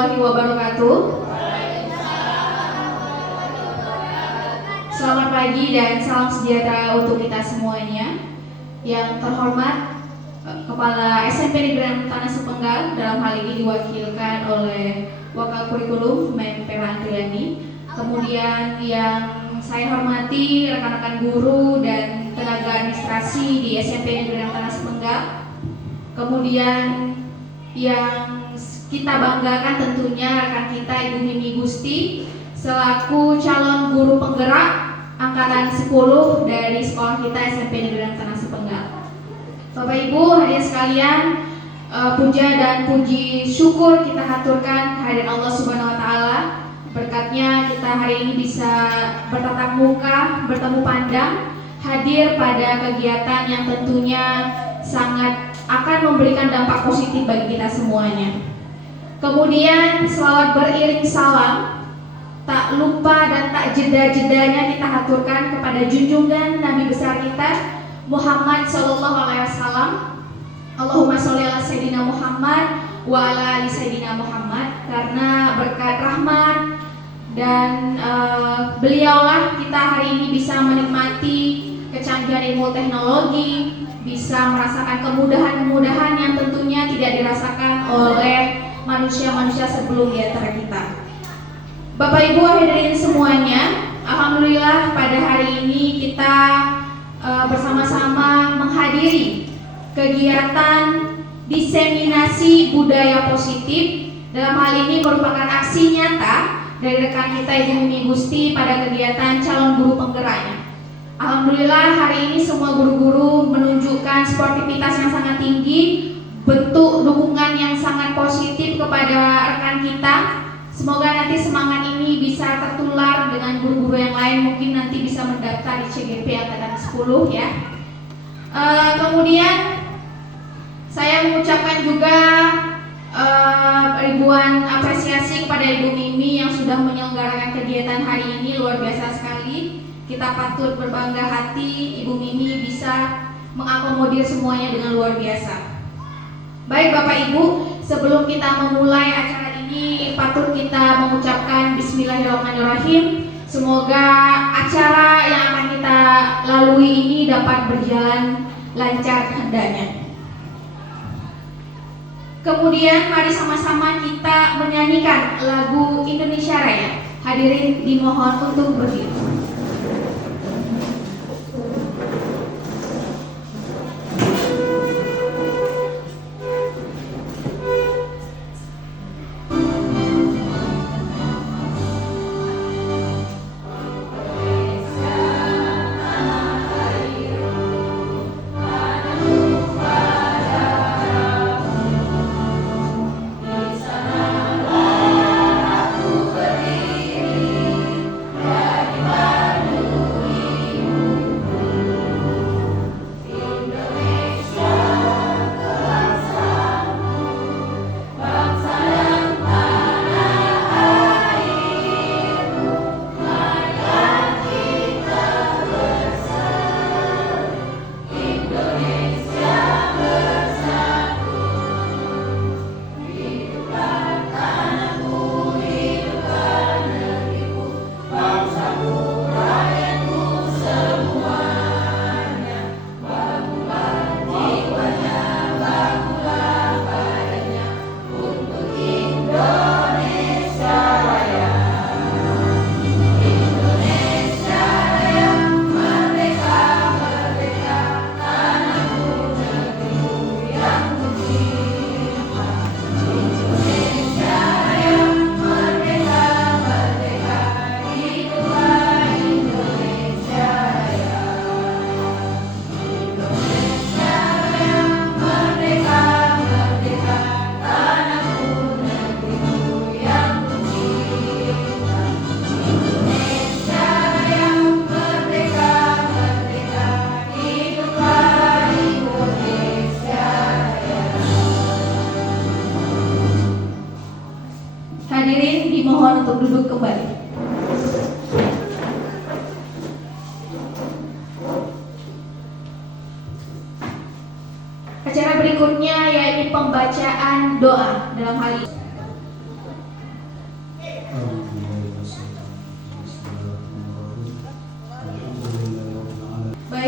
warahmatullahi wabarakatuh. Selamat pagi dan salam sejahtera untuk kita semuanya. Yang terhormat Kepala SMP Negeri Tanah Sepenggal, dalam hal ini diwakilkan oleh Wakil Kurikulum MEM Andriani. Kemudian yang saya hormati rekan-rekan guru dan tenaga administrasi di SMP Negeri Tanah Sepenggal. Kemudian yang kita banggakan tentunya rekan kita Ibu Mimi Gusti selaku calon guru penggerak angkatan 10 dari sekolah kita SMP Negeri Tanah Sepenggal. Bapak Ibu hadirin sekalian, puja dan puji syukur kita haturkan kehadirat Allah Subhanahu wa taala. Berkatnya kita hari ini bisa bertatap muka, bertemu pandang, hadir pada kegiatan yang tentunya sangat akan memberikan dampak positif bagi kita semuanya. Kemudian selawat beriring salam tak lupa dan tak jeda-jedanya kita haturkan kepada junjungan Nabi besar kita Muhammad Sallallahu Alaihi Wasallam. Allahumma sholli ala Sayyidina Muhammad wa ala ali Sayyidina Muhammad. Karena berkat rahmat dan beliaulah kita hari ini bisa menikmati kecanggihan ilmu teknologi, bisa merasakan kemudahan-kemudahan yang tentunya tidak dirasakan oleh manusia-manusia sebelum di antara kita. Bapak Ibu hadirin semuanya, alhamdulillah pada hari ini kita bersama-sama menghadiri kegiatan diseminasi budaya positif. Dalam hal ini merupakan aksi nyata dari rekan kita Ibu Mimi Gusti pada kegiatan calon guru penggeraknya. Alhamdulillah hari ini semua guru-guru menunjukkan sportivitas yang sangat tinggi, bentuk dukungan yang sangat positif kepada rekan kita. Semoga nanti semangat ini bisa tertular dengan guru-guru yang lain, mungkin nanti bisa mendaftar di CGP angkatan 10 ya. Kemudian saya mengucapkan juga ribuan apresiasi kepada Ibu Mimi yang sudah menyelenggarakan kegiatan hari ini, luar biasa sekali. Kita patut berbangga hati Ibu Mimi bisa mengakomodir semuanya dengan luar biasa. Baik Bapak Ibu, sebelum kita memulai acara ini patut kita mengucapkan Bismillahirrahmanirrahim. Semoga acara yang akan kita lalui ini dapat berjalan lancar hendaknya. Kemudian mari sama-sama kita menyanyikan lagu Indonesia Raya. Hadirin dimohon untuk berdiri. Dimohon untuk duduk kembali. Acara berikutnya yaitu pembacaan doa. Dalam hal ini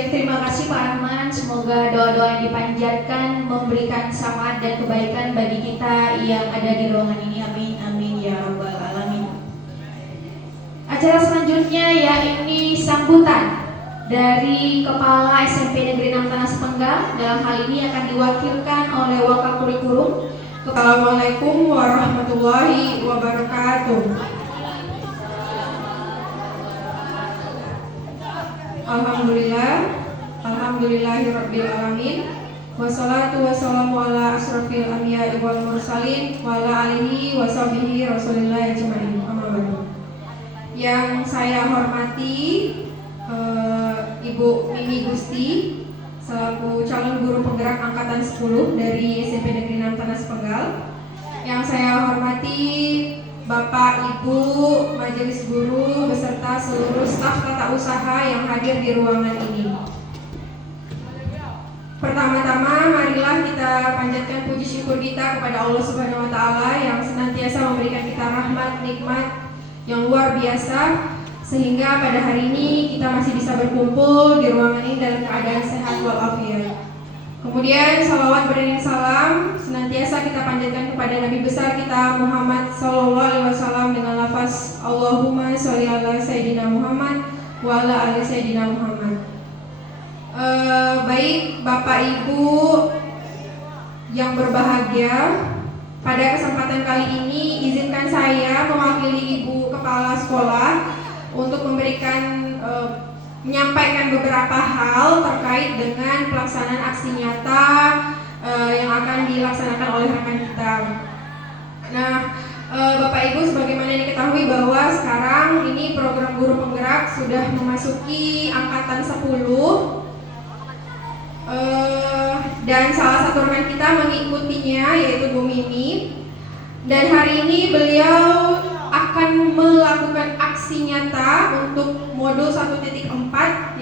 Baik, terima kasih Pak Arman. Semoga doa-doa yang dipanjatkan memberikan syafaat dan kebaikan bagi kita yang ada di ruangan ini. Amin, amin ya rabbal alamin. Acara selanjutnya yakni sambutan dari Kepala SMP Negeri 6 Tanah Sepenggal. Dalam hal ini akan diwakilkan oleh Wakil Kurikulum. Assalamualaikum warahmatullahi wabarakatuh. Alhamdulillahirabbil alamin. Wassalatu wassalamu ala asrofil anbiya'i wal mursalin wa ala alihi wa sahbihi rasulillah ajmain. Amma ba'du. Yang saya hormati Ibu Mimi Gusti selaku calon guru penggerak angkatan 10 dari SMP Negeri 6 Tanah Sepenggal. Yang saya hormati Bapak, Ibu, Majelis Guru beserta seluruh staf tata usaha yang hadir di ruangan ini. Pertama-tama marilah kita panjatkan puji syukur kita kepada Allah Subhanahu wa taala yang senantiasa memberikan kita rahmat nikmat yang luar biasa sehingga pada hari ini kita masih bisa berkumpul di ruangan ini dalam keadaan sehat walafiat. Kemudian salawat beriring salam senantiasa kita panjatkan kepada Nabi besar kita Muhammad sallallahu alaihi wasallam dengan lafaz Allahumma sholli ala sayyidina Muhammad wa ala ali sayyidina Muhammad. Baik Bapak Ibu yang berbahagia, pada kesempatan kali ini izinkan saya mewakili Ibu Kepala Sekolah untuk menyampaikan beberapa hal terkait dengan pelaksanaan aksi nyata yang akan dilaksanakan oleh rekan kita. Nah, Bapak Ibu sebagaimana diketahui bahwa sekarang ini program guru penggerak sudah memasuki angkatan 10 dan salah satu rekan kita mengikutinya yaitu Bu Mimi. Dan hari ini beliau akan melakukan aksi nyata untuk modul 1.4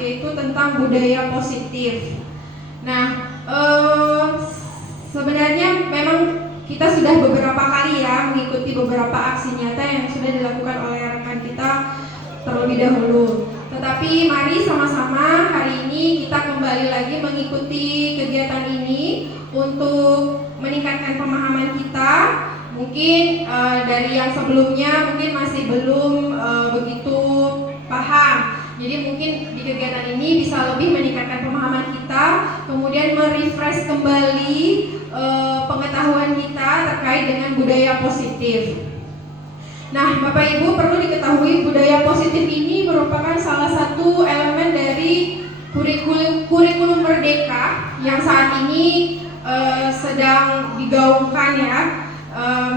yaitu tentang budaya positif. Nah, sebenarnya memang kita sudah beberapa kali ya mengikuti beberapa aksi nyata yang sudah dilakukan oleh rekan kita terlebih dahulu. Tetapi mari sama-sama hari ini kita kembali lagi mengikuti kegiatan ini untuk meningkatkan pemahaman kita. Mungkin dari yang sebelumnya mungkin masih belum begitu paham. Jadi mungkin di kegiatan ini bisa lebih meningkatkan pemahaman kita, kemudian merefresh kembali pengetahuan kita terkait dengan budaya positif. Nah, Bapak Ibu perlu diketahui budaya positif ini merupakan salah satu elemen dari kurikulum Merdeka yang saat ini sedang digaungkan ya.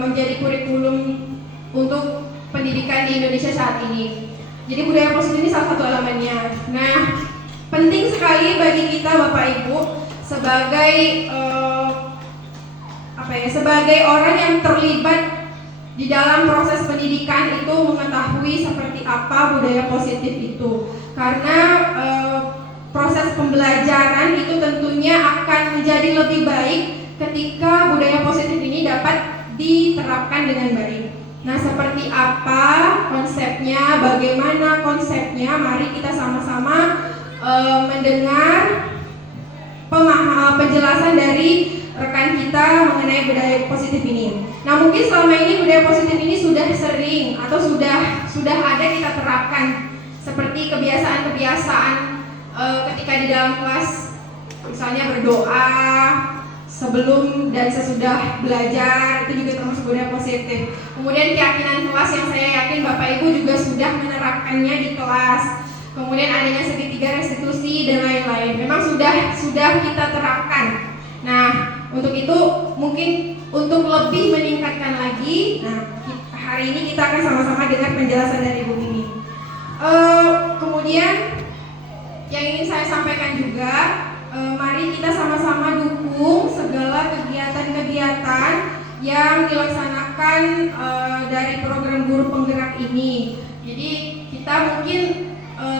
Menjadi kurikulum untuk pendidikan di Indonesia saat ini. Jadi budaya positif ini salah satu elemennya. Nah, penting sekali bagi kita Bapak Ibu sebagai sebagai orang yang terlibat di dalam proses pendidikan itu mengetahui seperti apa budaya positif itu. Karena proses pembelajaran itu tentunya akan menjadi lebih baik ketika budaya positif ini dapat diterapkan dengan baik. Nah, seperti apa konsepnya, bagaimana konsepnya, mari kita sama-sama mendengar penjelasan dari rekan kita mengenai budaya positif ini. Nah, mungkin selama ini budaya positif ini sudah sering atau sudah ada kita terapkan seperti kebiasaan-kebiasaan ketika di dalam kelas, misalnya berdoa sebelum dan sesudah belajar, itu juga termasuk budaya positif. Kemudian keyakinan kelas yang saya yakin Bapak Ibu juga sudah menerapkannya di kelas. Kemudian adanya segitiga restitusi dan lain-lain. Memang sudah kita terapkan. Nah, untuk itu mungkin untuk lebih meningkatkan lagi, nah hari ini kita akan sama-sama dengar penjelasan dari Bu Mimi. Kemudian yang ingin saya sampaikan juga, mari kita sama-sama dukung segala kegiatan-kegiatan yang dilaksanakan dari program guru penggerak ini. Jadi kita mungkin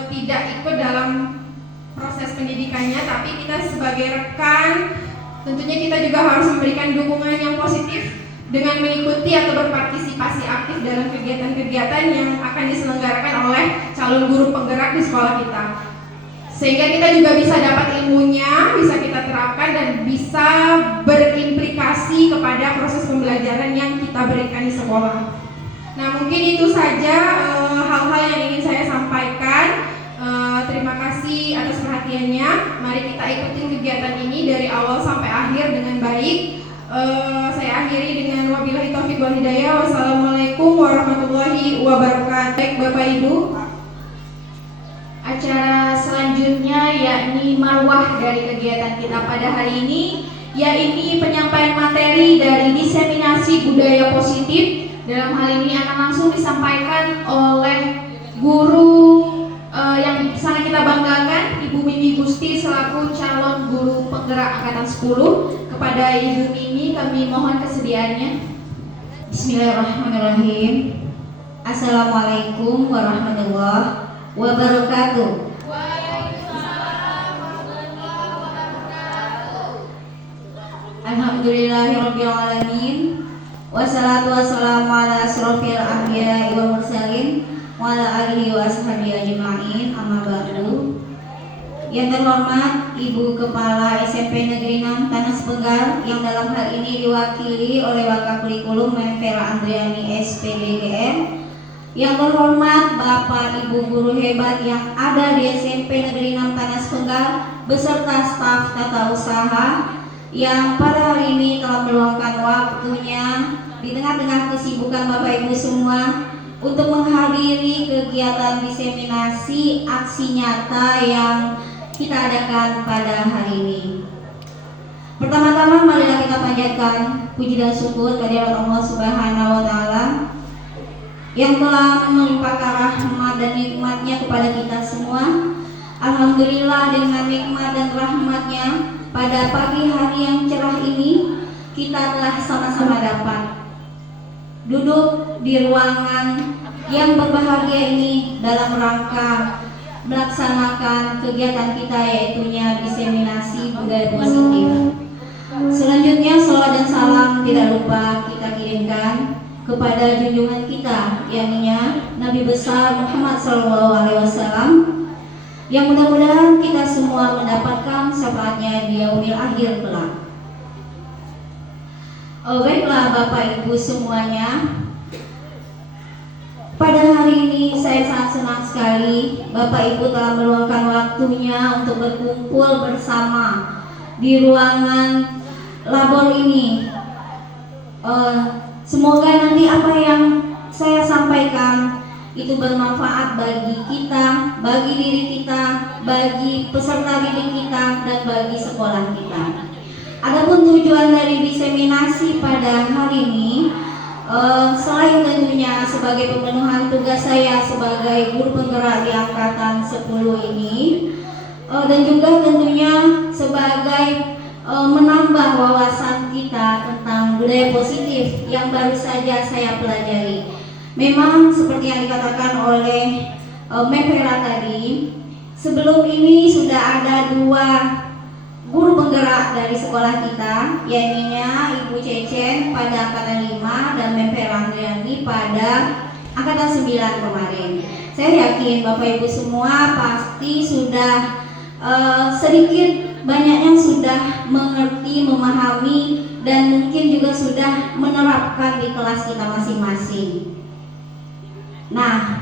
tidak ikut dalam proses pendidikannya, tapi kita sebagai rekan tentunya kita juga harus memberikan dukungan yang positif dengan mengikuti atau berpartisipasi aktif dalam kegiatan-kegiatan yang akan diselenggarakan oleh calon guru penggerak di sekolah kita. sehingga kita juga bisa dapat ilmunya, bisa kita terapkan dan bisa berimplikasi kepada proses pembelajaran yang kita berikan di sekolah. Nah, mungkin itu saja hal-hal yang ingin saya sampaikan. Terima kasih atas perhatiannya. Mari kita ikuti kegiatan ini dari awal sampai akhir dengan baik. Saya akhiri dengan wabillahi taufiq wal hidayah. Wassalamualaikum warahmatullahi wabarakatuh. Baik Bapak Ibu, Acara selanjutnya yakni marwah dari kegiatan kita pada hari ini, yaitu penyampaian materi dari diseminasi budaya positif. Dalam hal ini akan langsung disampaikan oleh guru yang sangat kita banggakan, Ibu Mimi Gusti selaku calon guru penggerak angkatan 10. Kepada Ibu Mimi kami mohon kesediaannya. Bismillahirrahmanirrahim. Assalamualaikum warahmatullahi wabarakatuh. Alhamdulillahirabbil alamin. Wassalatu wassalamu ala asrofil anbiya'i wal mursalin wa ala alihi wa ashabihi ajma'in. Amma ba'du. Yang terhormat Ibu Kepala SMP Negeri 6 Tanah Sepenggal, yang dalam hal ini diwakili oleh Wakakurikulum Memvera Andriani SPDGM. Yang terhormat Bapak Ibu guru hebat yang ada di SMP Negeri 6 Tanah Sepenggal beserta staf tata usaha yang pada hari ini telah meluangkan waktunya di tengah-tengah kesibukan Bapak Ibu semua untuk menghadiri kegiatan diseminasi aksi nyata yang kita adakan pada hari ini. Pertama-tama marilah kita panjatkan puji dan syukur kehadirat Allah Subhanahu wa taala yang telah melimpahkan rahmat dan nikmatnya kepada kita semua. Alhamdulillah, dengan nikmat dan rahmatnya pada pagi hari yang cerah ini kita telah sama-sama dapat duduk di ruangan yang berbahagia ini dalam rangka melaksanakan kegiatan kita, yaitunya diseminasi budaya positif. Selanjutnya salawat dan salam tidak lupa kita kirimkan kepada junjungan kita, yakni Nabi besar Muhammad SAW, yang mudah-mudahan kita semua mendapatkan syafaatnya di yaumil akhir kelak. Baiklah Bapak Ibu semuanya, pada hari ini saya sangat senang sekali Bapak Ibu telah meluangkan waktunya untuk berkumpul bersama di ruangan labor ini. Semoga nanti apa yang saya sampaikan itu bermanfaat bagi kita, bagi diri kita, bagi peserta didik kita, dan bagi sekolah kita. Adapun tujuan dari diseminasi pada hari ini, selain tentunya sebagai pemenuhan tugas saya sebagai guru penggerak di angkatan 10 ini, dan juga tentunya sebagai menambah wawasan kita tentang budaya positif yang baru saja saya pelajari. Memang seperti yang dikatakan oleh Memvera tadi, sebelum ini sudah ada 2 guru penggerak dari sekolah kita, yaitu Ibu Cecen pada angkatan 5 dan Memvera Andriani pada angkatan 9 kemarin. Saya yakin Bapak Ibu semua pasti sudah sedikit banyaknya sudah mengerti, memahami, dan mungkin juga sudah menerapkan di kelas kita masing-masing. Nah,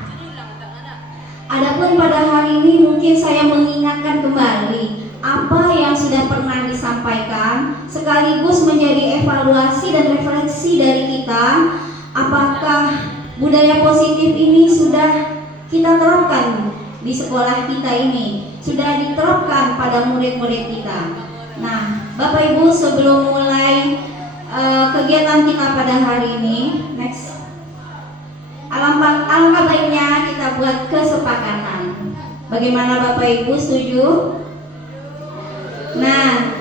adapun pada hari ini mungkin saya mengingatkan kembali apa yang sudah pernah disampaikan, sekaligus menjadi evaluasi dan refleksi dari kita, apakah budaya positif ini sudah kita terapkan di sekolah kita ini, sudah diterapkan pada murid-murid kita. Nah, Bapak Ibu, sebelum mulai kegiatan kita pada hari ini, alangkah baiknya kita buat kesepakatan. Bagaimana Bapak Ibu, setuju? Nah,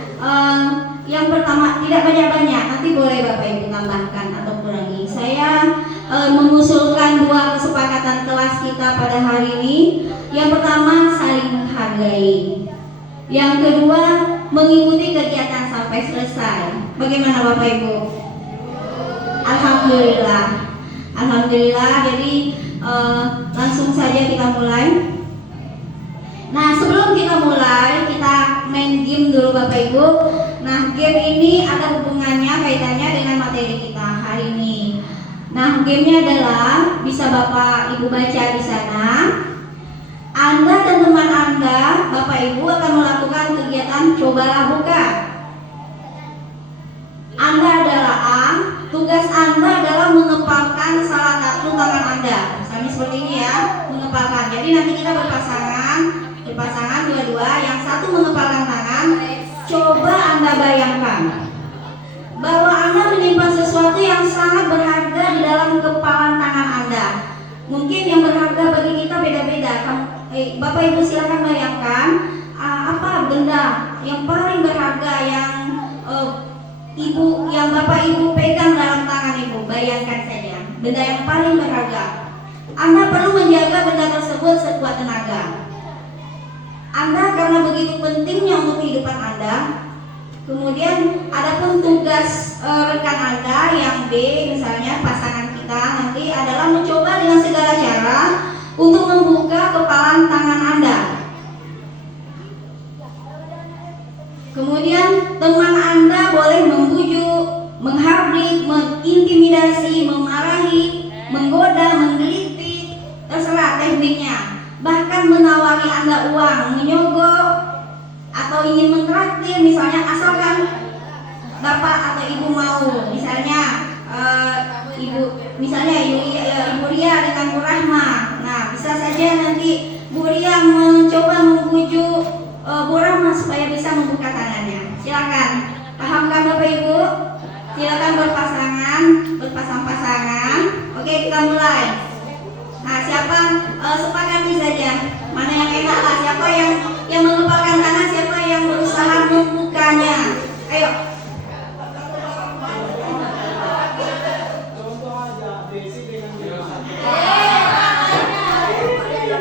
yang pertama, tidak banyak-banyak, nanti boleh Bapak Ibu tambahkan atau kurangi. Saya mengusulkan 2 kesepakatan kelas kita pada hari ini. Yang pertama, saling menghargai. Yang kedua, mengikuti kegiatan sampai selesai. Bagaimana Bapak Ibu? Alhamdulillah. Alhamdulillah. Jadi langsung saja kita mulai. Nah, sebelum kita mulai, kita main game dulu Bapak Ibu. Nah, game ini ada hubungannya kaitannya dengan materi kita hari ini. Nah, gamenya adalah bisa Bapak Ibu baca di sana. Anda dan teman Anda, Bapak Ibu akan melakukan kegiatan cobalah buka. Anda adalah A, tugas Anda adalah mengepalkan salah satu tangan Anda. Misalnya seperti ini ya, mengepalkan. Jadi nanti kita berpasangan dua-dua, yang satu mengepalkan tangan. Coba Anda bayangkan bahwa Anda menyimpan sesuatu yang sangat berharga di dalam kepalan tangan Anda. Mungkin yang berharga bagi kita beda-beda. Bapak Ibu silakan bayangkan apa benda yang paling berharga yang Bapak Ibu pegang dalam tangan Ibu. Bayangkan saja benda yang paling berharga. Anda perlu menjaga benda tersebut sekuat tenaga. Anda karena begitu pentingnya untuk kehidupan Anda. Kemudian adapun tugas rekan Anda yang B, misalnya pasangan kita nanti adalah mencoba dengan segala cara untuk membuka kepalan tangan Anda. Kemudian teman Anda boleh membujuk, menghardik, mengintimidasi, memarahi, menggoda, menggelitik, terserah tekniknya. Bahkan menawari Anda uang, menyogok, atau ingin mentraktir, misalnya asalkan Bapak atau Ibu mau. Misalnya Ibu Ria dengan Bu Rahma. Nah, bisa saja nanti Bu Ria mencoba membujuk Bu Rahma supaya bisa membuka tangannya. Silakan, pahamkan Bapak Ibu? Silakan berpasang-pasangan. Oke, kita mulai. Nah, siapa sepakati saja mana yang enak lah. Siapa yang mengepalkan tangan, siapa yang berusaha membukanya. Ayo.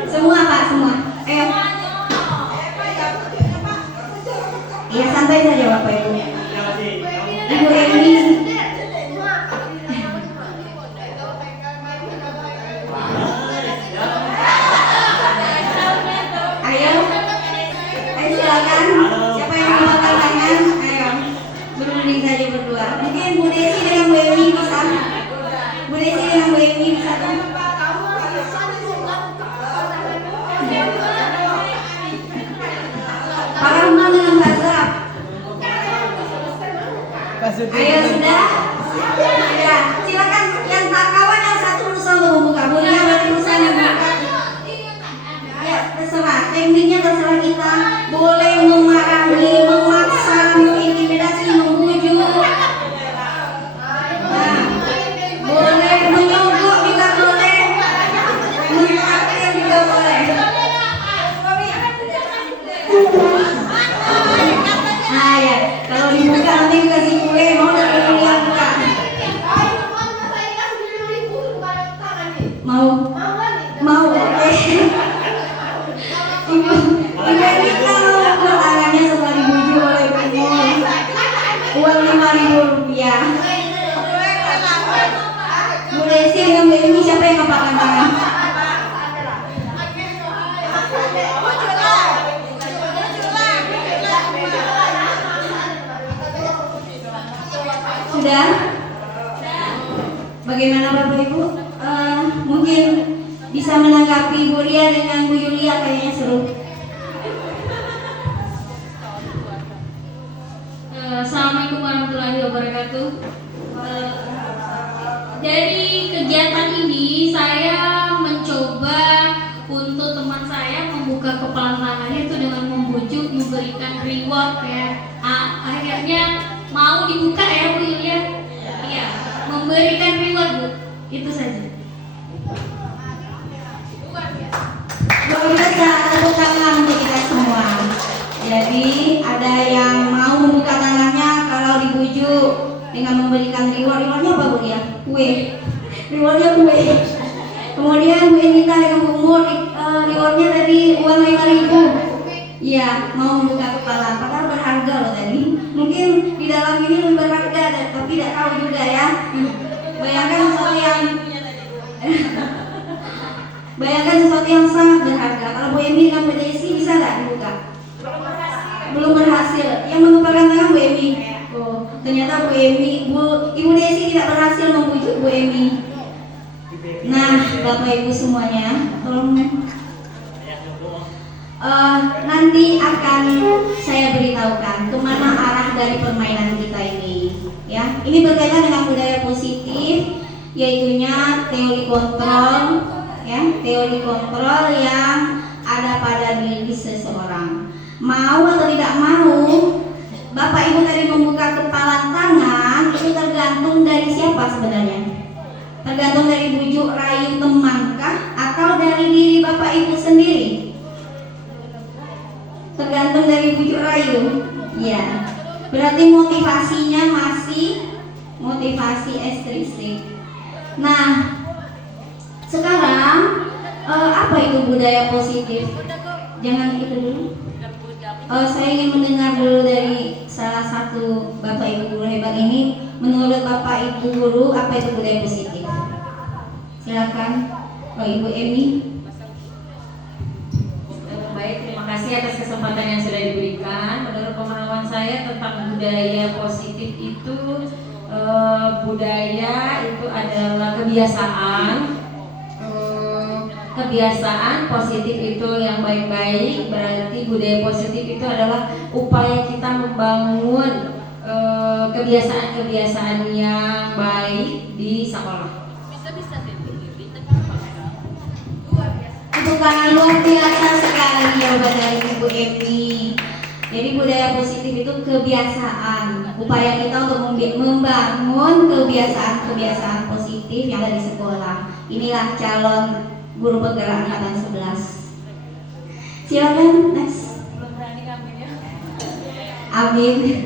Semua Pak, semua. Ayo. Iya, santai saja Bapak Ibu. Ibu Emi. Silakan, siapa yang mengangkat tangan? Ayo, berunding saja berdua. Mungkin Bu Desi dengan Bu Emi bisa. Bu Desi dengan Bu Emi bisa kan? Pak Rahman dengan Pak Zab. Ayo sudah. Ya, silakan yang tak kawan yang satu berusaha untuk membuka. Bu Ria berarti berusaha membuka. Ya, terserah. Tekniknya terserah kita. Boleh memarahi, memaksa, mengintimidasi, membujuk. Nah, boleh menyogok juga boleh, mentraktir juga boleh. Nah ya, kalau dibuka nanti dikasih kue, mau dari kuliah buka. Mau, oke. Ibu ini kalau tangannya setelah dibujuk oleh uang Rp5.000. Bu Desi dengan Bu Emi siapa yang ngepalkan tangan? Sudah? Bagaimana Bapak Ibu? Mungkin bisa menanggapi Bu Ria dengan Bu Yulia, kayaknya seru. Assalamualaikum warahmatullahi wabarakatuh. Dari kegiatan ini saya mencoba untuk teman saya membuka kepala tangannya itu dengan membujuk, memberikan reward ya. Akhirnya mau dibuka ya Bu Yulia? Iya, memberikan reward Bu. Itu saja. Luar biasa, tepuk tangan untuk kita semua. Jadi ada yang mau membuka tangannya kalau dibujuk dengan memberikan reward. Rewardnya apa Bu ya? Kue. Rewardnya kue. Kemudian Bu Enita dengan Bu Umur, rewardnya tadi uang 5.000. Iya, mau membuka kepala. Padahal berharga loh tadi. Mungkin di dalam ini lebih berharga, tapi tidak tahu juga ya. Bayangkan sesuatu yang sangat berharga. Kalau Bu Emi dengan Bu Desi bisa nggak dibuka? Belum berhasil. Yang mengepalkan tangan Bu Emi. Oh, ternyata Bu Emi, Ibu Desi tidak berhasil membujuk Bu Emi. Nah, Bapak Ibu semuanya, tolong. Nanti akan saya beritahukan kemana arah dari permainan kita ini. Ya, ini berkaitan dengan budaya positif, yaitunya teori kontrol, ya, teori kontrol yang ada pada diri seseorang. Mau atau tidak mau, Bapak Ibu tadi membuka kepalan tangan itu tergantung dari siapa sebenarnya? Tergantung dari bujuk rayu temankah atau dari diri Bapak Ibu sendiri? Tergantung dari bujuk rayu. Ya. Berarti motivasinya masih motivasi ekstrinsik. Nah, sekarang apa itu budaya positif? Jangan itu dulu. Saya ingin mendengar dulu dari salah satu Bapak Ibu guru hebat ini. Menurut Bapak Ibu guru, apa itu budaya positif? Silakan, Ibu Emi. Baik, terima kasih atas kesempatan yang sudah diberikan. Menurut pemahaman saya tentang budaya positif itu, budaya itu adalah kebiasaan positif itu yang baik-baik. Berarti budaya positif itu adalah upaya kita membangun kebiasaan-kebiasaan yang baik di sekolah. Itu karena luar biasa sekali jawaban dari Ibu Emi. Jadi budaya positif itu kebiasaan, upaya kita untuk membangun kebiasaan-kebiasaan positif yang ada di sekolah. Inilah calon guru penggerak angkatan 11. Silakan next. Amin.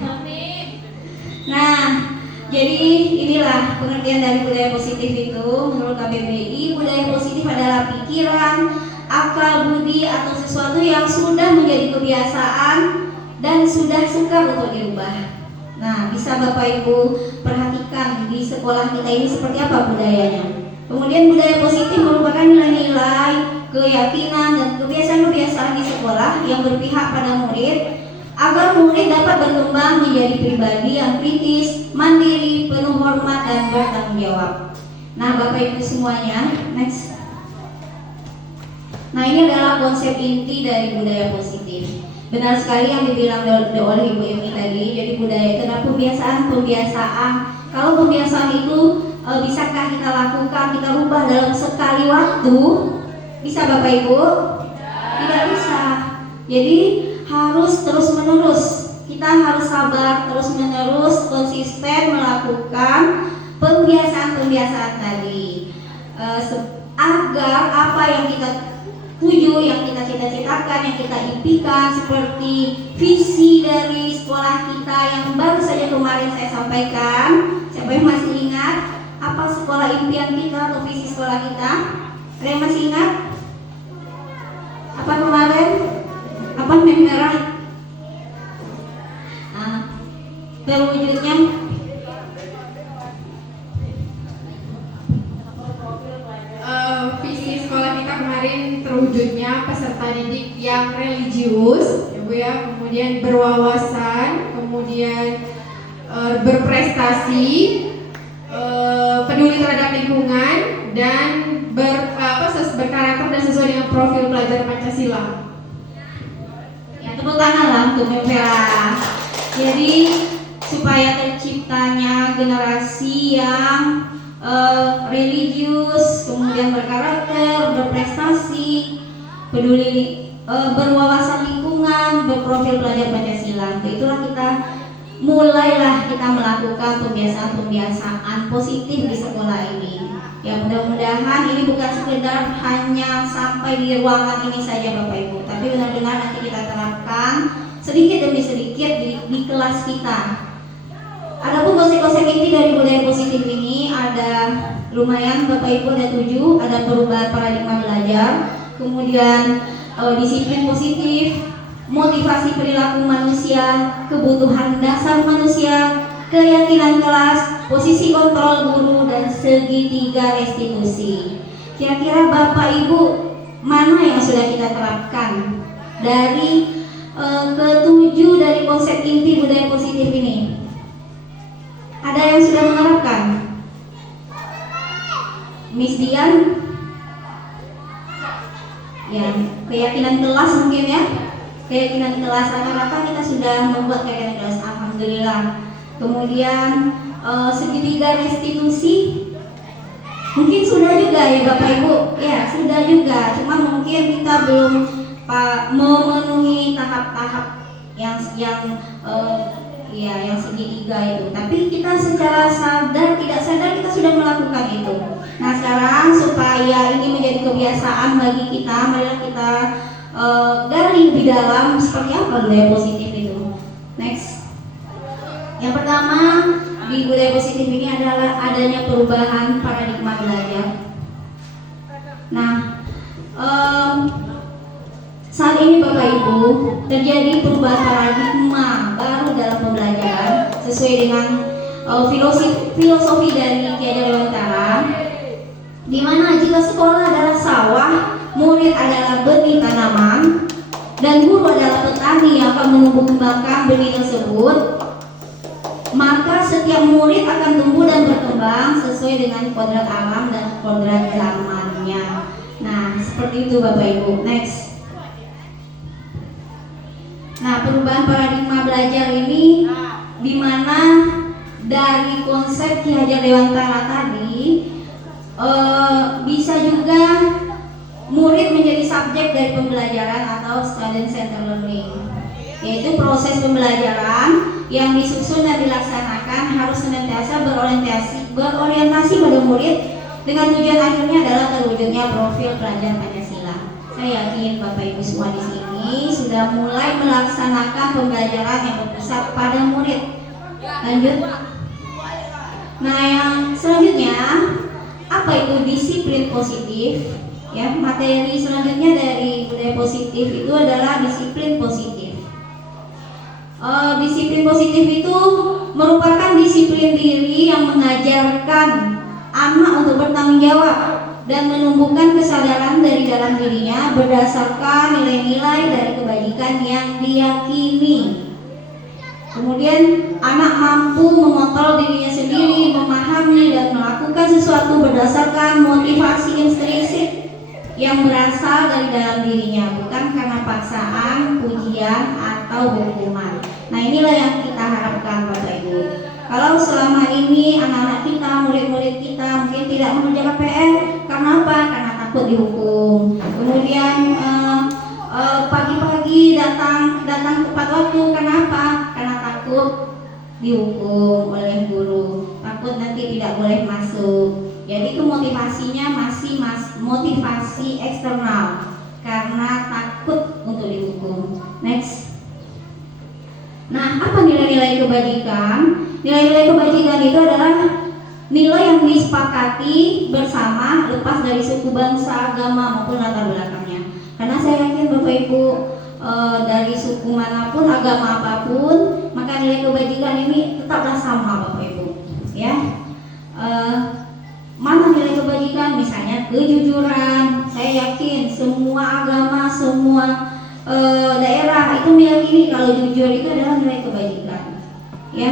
Nah, jadi inilah pengertian dari budaya positif itu. Menurut KBBI, budaya positif adalah pikiran, akal budi atau sesuatu yang sudah menjadi kebiasaan dan sudah sukar untuk dirubah. Nah, bisa Bapak Ibu perhatikan di sekolah kita ini seperti apa budayanya. Kemudian budaya positif merupakan nilai-nilai, keyakinan dan kebiasaan-kebiasaan di sekolah yang berpihak pada murid agar murid dapat berkembang menjadi pribadi yang kritis, mandiri, penuh hormat dan bertanggung jawab. Nah, Bapak Ibu semuanya, next. Nah, ini adalah konsep inti dari budaya positif. Benar sekali yang dibilang oleh Ibu Emi tadi. Jadi budaya itu adalah pembiasaan. Kalau pembiasaan itu bisakah kita lakukan, kita rubah dalam sekali waktu? Bisa Bapak Ibu? Tidak bisa. Jadi harus terus menerus. Kita harus sabar, terus menerus, konsisten melakukan pembiasaan-pembiasaan tadi, agar apa yang kita tuju, yang kita cita-citakan, yang kita impikan, seperti visi dari sekolah kita yang baru saja kemarin saya sampaikan. Siapa yang masih ingat apa sekolah impian kita atau visi sekolah kita? Ada yang masih ingat? Apa kemarin? Apa yang merah? Terwujudnya visi sekolah kita kemarin terwujudnya peserta didik yang religius, ya Bu ya, kemudian berwawasan, kemudian berprestasi, peduli terhadap lingkungan dan berkarakter dan sesuai dengan profil pelajar Pancasila. Ya, tepuk tangan lah untuk Mempera. Jadi supaya terciptanya generasi yang religius, kemudian berkarakter, berprestasi, peduli, berwawasan lingkungan, berprofil pelajar Pancasila. Itulah mulailah kita melakukan pembiasaan positif di sekolah ini. Ya, mudah-mudahan ini bukan sekedar hanya sampai di ruangan ini saja Bapak Ibu, tapi benar-benar nanti kita terapkan sedikit demi sedikit di kelas kita. Adapun konsep-konsep inti dari budaya positif ini ada lumayan Bapak Ibu, ada 7. Ada perubahan paradigma belajar, kemudian disiplin positif, motivasi perilaku manusia, kebutuhan dasar manusia, keyakinan kelas, posisi kontrol guru, dan segitiga restitusi. Kira-kira Bapak Ibu mana yang sudah kita terapkan? dari ketujuh dari konsep inti budaya positif ini? Ada yang sudah menerapkan? Miss Dian? Ya, keyakinan kelas mungkin ya. Keyakinan kelas rata-rata kita sudah membuat keyakinan kelas, alhamdulillah. Kemudian segitiga restitusi mungkin sudah juga ya Bapak Ibu. Ya, sudah juga. Cuma mungkin kita belum memenuhi tahap-tahap yang yang segitiga itu. Tapi kita secara sadar tidak sadar kita sudah melakukan itu. Nah, sekarang supaya ini menjadi kebiasaan bagi kita, marilah kita gali lebih dalam seperti apa budaya positif itu. Next. Yang pertama di budaya positif ini adalah adanya perubahan paradigma belajar. Nah, saat ini Bapak Ibu terjadi perubahan paradigma baru dalam pembelajaran sesuai dengan filosofi dari Ki Hajar Dewantara, di mana jika sekolah adalah sawah, murid adalah benih tanaman, dan guru adalah petani yang akan menumbuh kembangkan benih tersebut, maka setiap murid akan tumbuh dan berkembang sesuai dengan kodrat alam dan kodrat zamannya. Nah, seperti itu Bapak Ibu. Next. Nah, perubahan paradigma belajar ini di mana dari konsep Ki Hajar Dewantara tadi bisa juga murid menjadi subjek dari pembelajaran atau student centered learning, yaitu proses pembelajaran yang disusun dan dilaksanakan harus senantiasa berorientasi pada murid dengan tujuan akhirnya adalah terwujudnya profil pelajar Pancasila. Saya yakin Bapak Ibu semua di sini sudah mulai melaksanakan pembelajaran yang berpusat pada murid. Lanjut. Nah, yang selanjutnya apa itu disiplin positif? Ya, materi selanjutnya dari budaya positif itu adalah disiplin positif. Disiplin positif itu merupakan disiplin diri yang mengajarkan anak untuk bertanggung jawab dan menumbuhkan kesadaran dari dalam dirinya berdasarkan nilai-nilai dari kebajikan yang diyakini. Kemudian anak mampu mengontrol dirinya sendiri, memahami dan melakukan sesuatu berdasarkan motivasi intrinsik yang berasal dari dalam dirinya, bukan karena paksaan, pujian, atau hukuman. Nah, inilah yang kita harapkan Bapak Ibu. Kalau selama ini anak-anak kita, murid-murid kita mungkin tidak mengerjakan PR, karena apa? Karena takut dihukum. Kemudian pagi-pagi datang tepat waktu, kenapa? Karena takut dihukum oleh guru, takut nanti tidak boleh masuk. Jadi itu motivasinya masih motivasi eksternal karena takut untuk dihukum. Next. Nah, apa nilai-nilai kebajikan? Nilai-nilai kebajikan itu adalah nilai yang disepakati bersama lepas dari suku, bangsa, agama maupun latar belakangnya. Karena saya yakin Bapak Ibu dari suku manapun, agama apapun, maka nilai kebajikan ini tetaplah sama Bapak Ibu. Ya, mana nilai kebajikan? Misalnya kejujuran. Saya yakin semua agama, semua daerah itu meyakini kalau jujur itu adalah nilai kebajikan. Ya.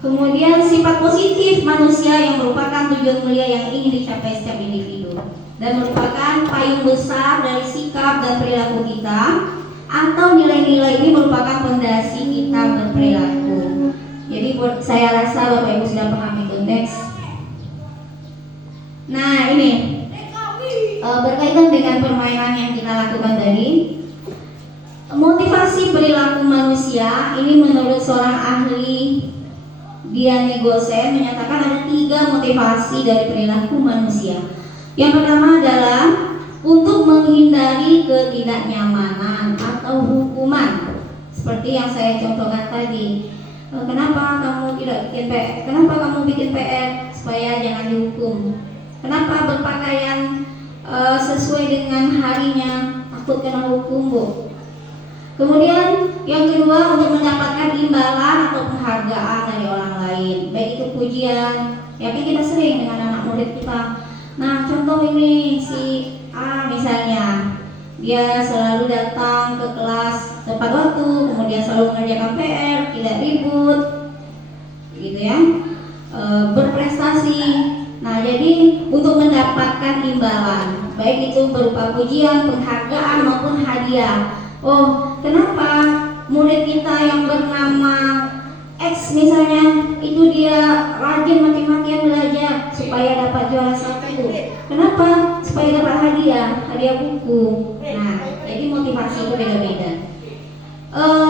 Kemudian sifat positif manusia yang merupakan tujuan mulia yang ingin dicapai setiap individu dan merupakan payung besar dari sikap dan perilaku kita, atau nilai-nilai ini merupakan fondasi kita berperilaku. Jadi saya rasa Bapak Ibu sudah paham itu. Next. Nah, ini berkaitan dengan permainan yang kita lakukan tadi. Motivasi perilaku manusia ini menurut seorang ahli Diane Gosen menyatakan ada 3 motivasi dari perilaku manusia. Yang pertama adalah untuk menghindari ketidaknyamanan atau hukuman, seperti yang saya contohkan tadi. Kenapa kamu tidak bikin PR? Kenapa kamu bikin PR? Supaya jangan dihukum. Kenapa berpakaian sesuai dengan harinya? Takut kena hukum, Bu. Kemudian yang kedua, untuk mendapatkan imbalan atau penghargaan dari orang lain, baik itu pujian. Yakin kita sering dengan anak murid kita. Nah, contoh ini si A misalnya Dia selalu datang ke kelas tepat waktu, kemudian selalu mengerjakan PR, tidak ribut, gitu ya. Berprestasi. Nah, jadi untuk mendapatkan imbalan, baik itu berupa pujian, penghargaan maupun hadiah. Oh, kenapa murid kita yang bernama X misalnya itu dia rajin mati-matian belajar supaya dapat juara 1? Kenapa? Supaya dapat hadiah buku. Nah, jadi motivasi itu beda-beda.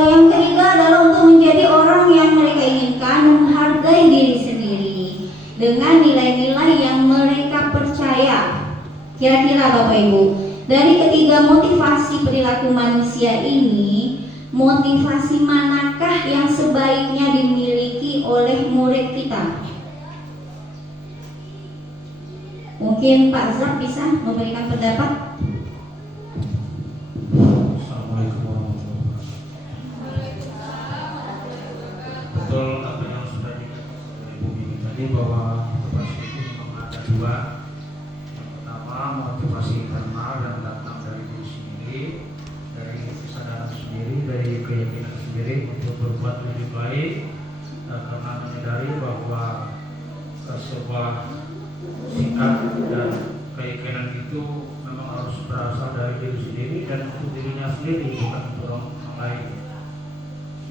Yang ketiga adalah untuk menjadi orang yang mereka inginkan, menghargai diri sendiri dengan nilai-nilai yang mereka percaya. Kira-kira Bapak Ibu, dari ketiga motivasi perilaku manusia ini, motivasi manakah yang sebaiknya dimiliki oleh murid kita? Mungkin Pak Zak bisa memberikan pendapat. Assalamualaikum warahmatullahi wabarakatuh. Betul apa yang sudah dikatakan oleh Bu Mimi tadi, bahwa motivasi itu memang ada dua. Yang pertama, motivasi internal yang datang dari diri sendiri, dari kesadaran sendiri, dari keyakinan sendiri untuk berbuat lebih baik, karena menyadari bahwa sebuah sikap dan keyakinan itu memang harus berasal dari diri sendiri dan untuk dirinya sendiri, bukan untuk orang lain.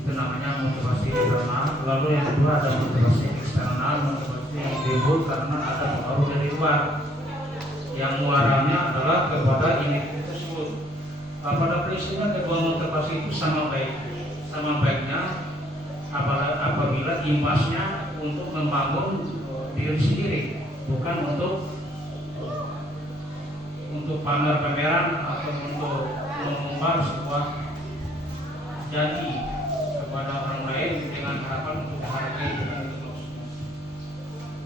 Itu namanya motivasi internal. Lalu yang kedua ada motivasi eksternal, motivasi yang timbul karena ada pengaruh dari luar, yang muaranya adalah kepada individu tersebut. Pada prinsipnya kedua motivasi itu sama baiknya apabila imbasnya untuk membangun diri sendiri, bukan untuk pamer-pameran atau untuk mengumbar sebuah janji kepada orang lain dengan harapan untuk dihargai dengan tulus.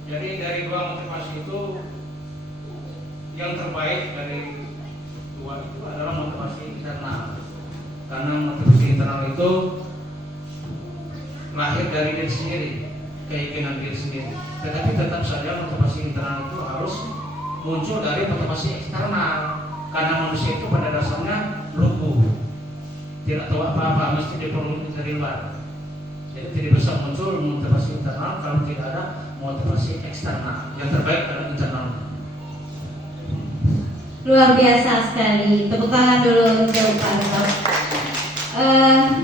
Jadi dari dua motivasi itu, yang terbaik dari dua itu adalah motivasi internal, karena motivasi internal itu lahir dari diri sendiri, keyakinan diri sendiri. Tetapi tetap saja motivasi internal itu harus muncul dari motivasi eksternal, karena manusia itu pada dasarnya lumpuh, tidak tahu apa-apa, mesti diperlukan dari luar. Jadi tidak bisa muncul motivasi internal kalau tidak ada motivasi eksternal. Yang terbaik adalah internal. Luar biasa sekali. Tepuk tangan dulu untuk Pak Dr.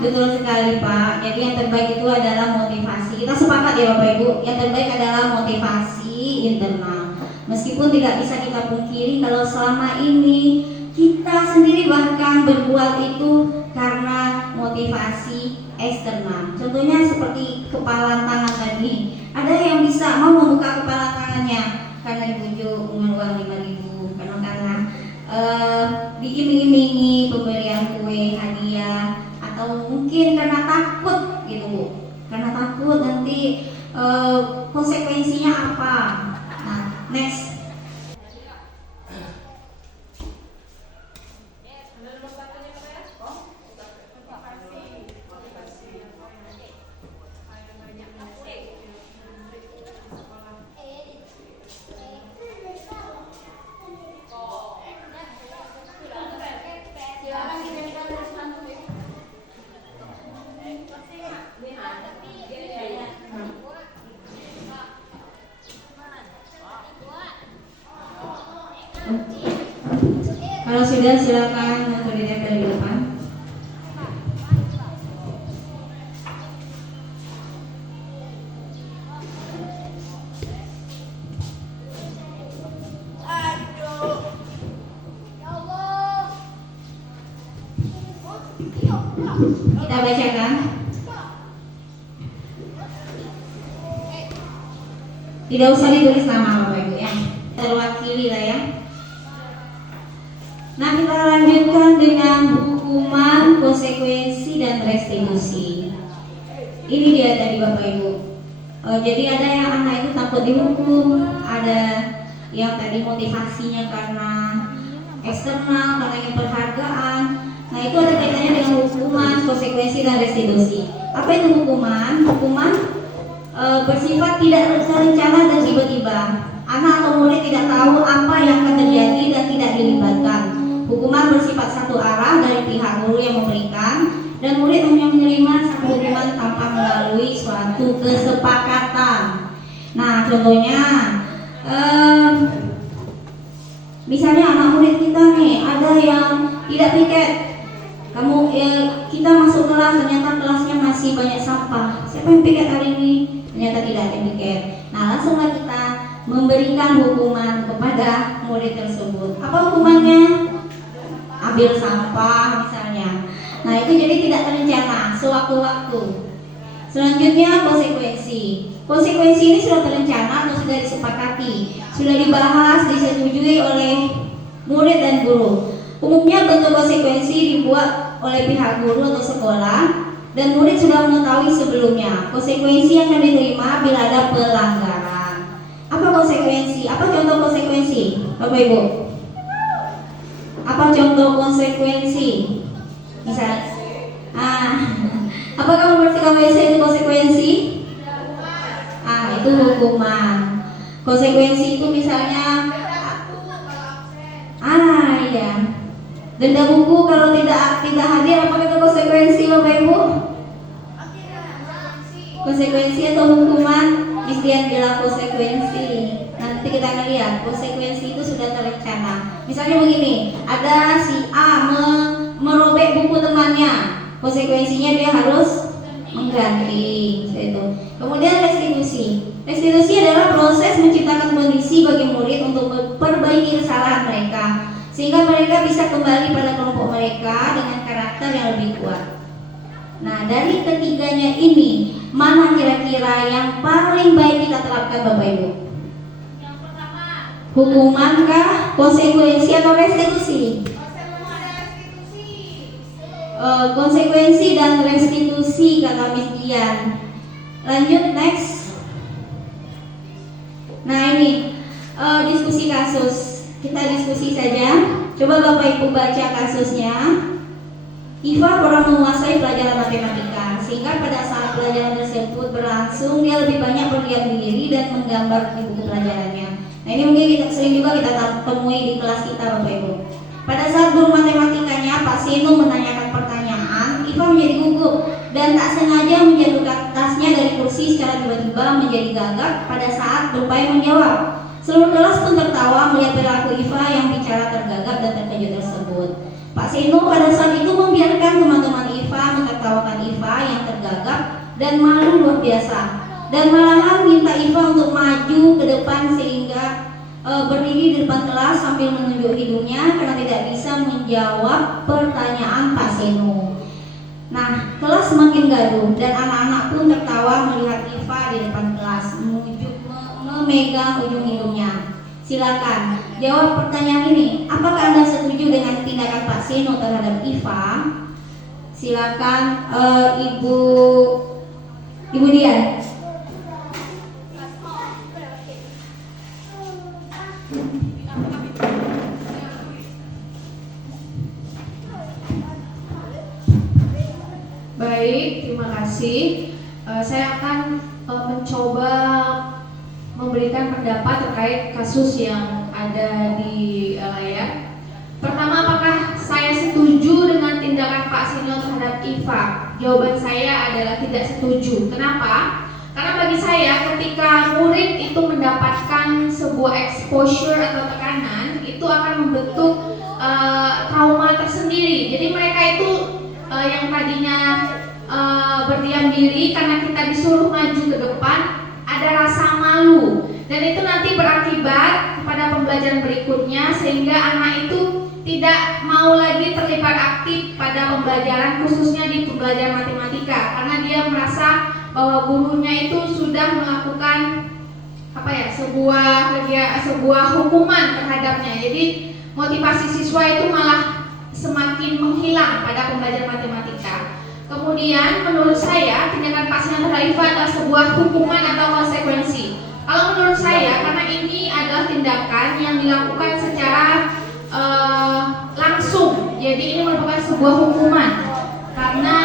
Betul sekali Pak. Jadi yang terbaik itu adalah motivasi. Kita sepakat ya Bapak Ibu. Yang terbaik adalah motivasi internal. Meskipun tidak bisa kita pungkiri kalau selama ini kita sendiri bahkan berbuat itu karena motivasi eksternal. Contohnya seperti kepalan tangan tadi. Ada yang bisa mau membuka kepala tangannya karena dibujuk dengan uang 5.000, karena diiming-imingi pemberian kue, hadiah, atau mungkin karena takut gitu Bu. Karena takut nanti konsekuensinya apa. Nah, next. Kalau sudah silakan untuk ditempel di depan. Kita bacakan. Tidak usah ditulis nama Bapak Ibu ya, terwakili lah ya. Nah, kita lanjutkan dengan hukuman, konsekuensi, dan restitusi. Ini dia tadi Bapak Ibu. Jadi ada yang anak itu takut dihukum, ada yang tadi motivasinya karena eksternal, karena ingin penghargaan. Nah, itu ada kaitannya dengan hukuman, konsekuensi, dan restitusi. Apa itu hukuman? Hukuman bersifat tidak terencana dan tiba-tiba. Anak atau murid tidak tahu apa yang akan terjadi dan tidak dilibatkan. Hukuman bersifat satu arah dari pihak guru yang memberikan, dan murid hanya menerima satu hukuman tanpa melalui suatu kesepakatan. Nah, contohnya misalnya anak murid kita nih ada yang tidak piket. Kita masuk kelas, ternyata kelasnya masih banyak sampah. Siapa yang piket hari ini? Ternyata tidak ada yang piket. Nah, langsunglah kita memberikan hukuman kepada murid tersebut. Apa hukumannya? Ambil sampah misalnya. Nah, itu jadi tidak terencana, sewaktu-waktu. Selanjutnya konsekuensi. Konsekuensi ini sudah terencana atau sudah disepakati, sudah dibahas, disetujui oleh murid dan guru. Umumnya bentuk konsekuensi dibuat oleh pihak guru atau sekolah, dan murid sudah mengetahui sebelumnya konsekuensi yang akan diterima bila ada pelanggaran. Apa konsekuensi? Apa contoh konsekuensi, Bapak Ibu? Apa contoh konsekuensi? Misal, apakah membersihkan WC itu konsekuensi? Itu hukuman. Konsekuensi itu misalnya, iya, denda buku kalau tidak hadir. Apakah itu konsekuensi, Bapak Ibu? Konsekuensi atau hukuman? Istilah bilang konsekuensi. Nanti kita akan lihat konsekuensi itu sudah terencana. Misalnya begini, ada si A merobek buku temannya, konsekuensinya dia harus mengganti. Itu. Kemudian restitusi. Restitusi adalah proses menciptakan kondisi bagi murid untuk memperbaiki kesalahan mereka, sehingga mereka bisa kembali pada kelompok mereka dengan karakter yang lebih kuat. Nah, dari ketiganya ini, mana kira-kira yang paling baik kita terapkan, Bapak Ibu? Yang pertama, hukumankah, konsekuensi atau restitusi? Konsekuensi dan restitusi, kata Miss Dian. Lanjut, next. Nah, ini diskusi kasus. Kita diskusi saja. Coba Bapak Ibu baca kasusnya. Iva kurang menguasai pelajaran matematika, sehingga pada saat pelajaran tersebut berlangsung dia lebih banyak berdiam diri dan menggambar di buku pelajarannya. Nah, ini mungkin sering juga kita temui di kelas kita, Bapak Ibu. Pada saat guru matematikanya Pak Seno menanyakan pertanyaan, Iva menjadi gugup dan tak sengaja menjatuhkan tasnya dari kursi secara tiba-tiba menjadi gagap pada saat berupaya menjawab. Seluruh kelas pun tertawa melihat perilaku Iva yang bicara tergagap dan terkejut tersebut. Pak Seno pada saat itu membiarkan teman-teman Iva menertawakan Iva yang tergagap dan malu luar biasa, dan malahan minta Iva untuk maju ke depan sehingga berdiri di depan kelas sambil menunjuk hidungnya karena tidak bisa menjawab pertanyaan Pak Seno. Nah, kelas semakin gaduh dan anak-anak pun tertawa melihat Iva di depan kelas memegang ujung hidungnya. Silakan jawab pertanyaan ini. Apakah Anda setuju dengan tindakan Pak Seno terhadap Iva? Silakan, Ibu Dian. baik, terima kasih. Saya akan mencoba memberikan pendapat terkait kasus yang ada di layar. Pertama, apakah saya setuju dengan tindakan Pak Seno terhadap Iva? Jawaban saya adalah tidak setuju. Kenapa? Karena bagi saya ketika murid itu mendapatkan sebuah exposure atau tekanan, itu akan membentuk trauma tersendiri. Jadi mereka itu yang tadinya berdiam diri karena kita disuruh maju ke depan, ada rasa malu, dan itu nanti berakibat kepada pembelajaran berikutnya sehingga anak itu tidak mau lagi terlibat aktif pada pembelajaran, khususnya di pembelajaran matematika, karena dia merasa bahwa gurunya itu sudah melakukan sebuah hukuman terhadapnya. Jadi motivasi siswa itu malah semakin menghilang pada pembelajaran matematika. Kemudian menurut saya tindakan Pak Seno terhadap Iva adalah sebuah hukuman atau konsekuensi. Kalau menurut saya, karena ini adalah tindakan yang dilakukan secara langsung, jadi ini merupakan sebuah hukuman karena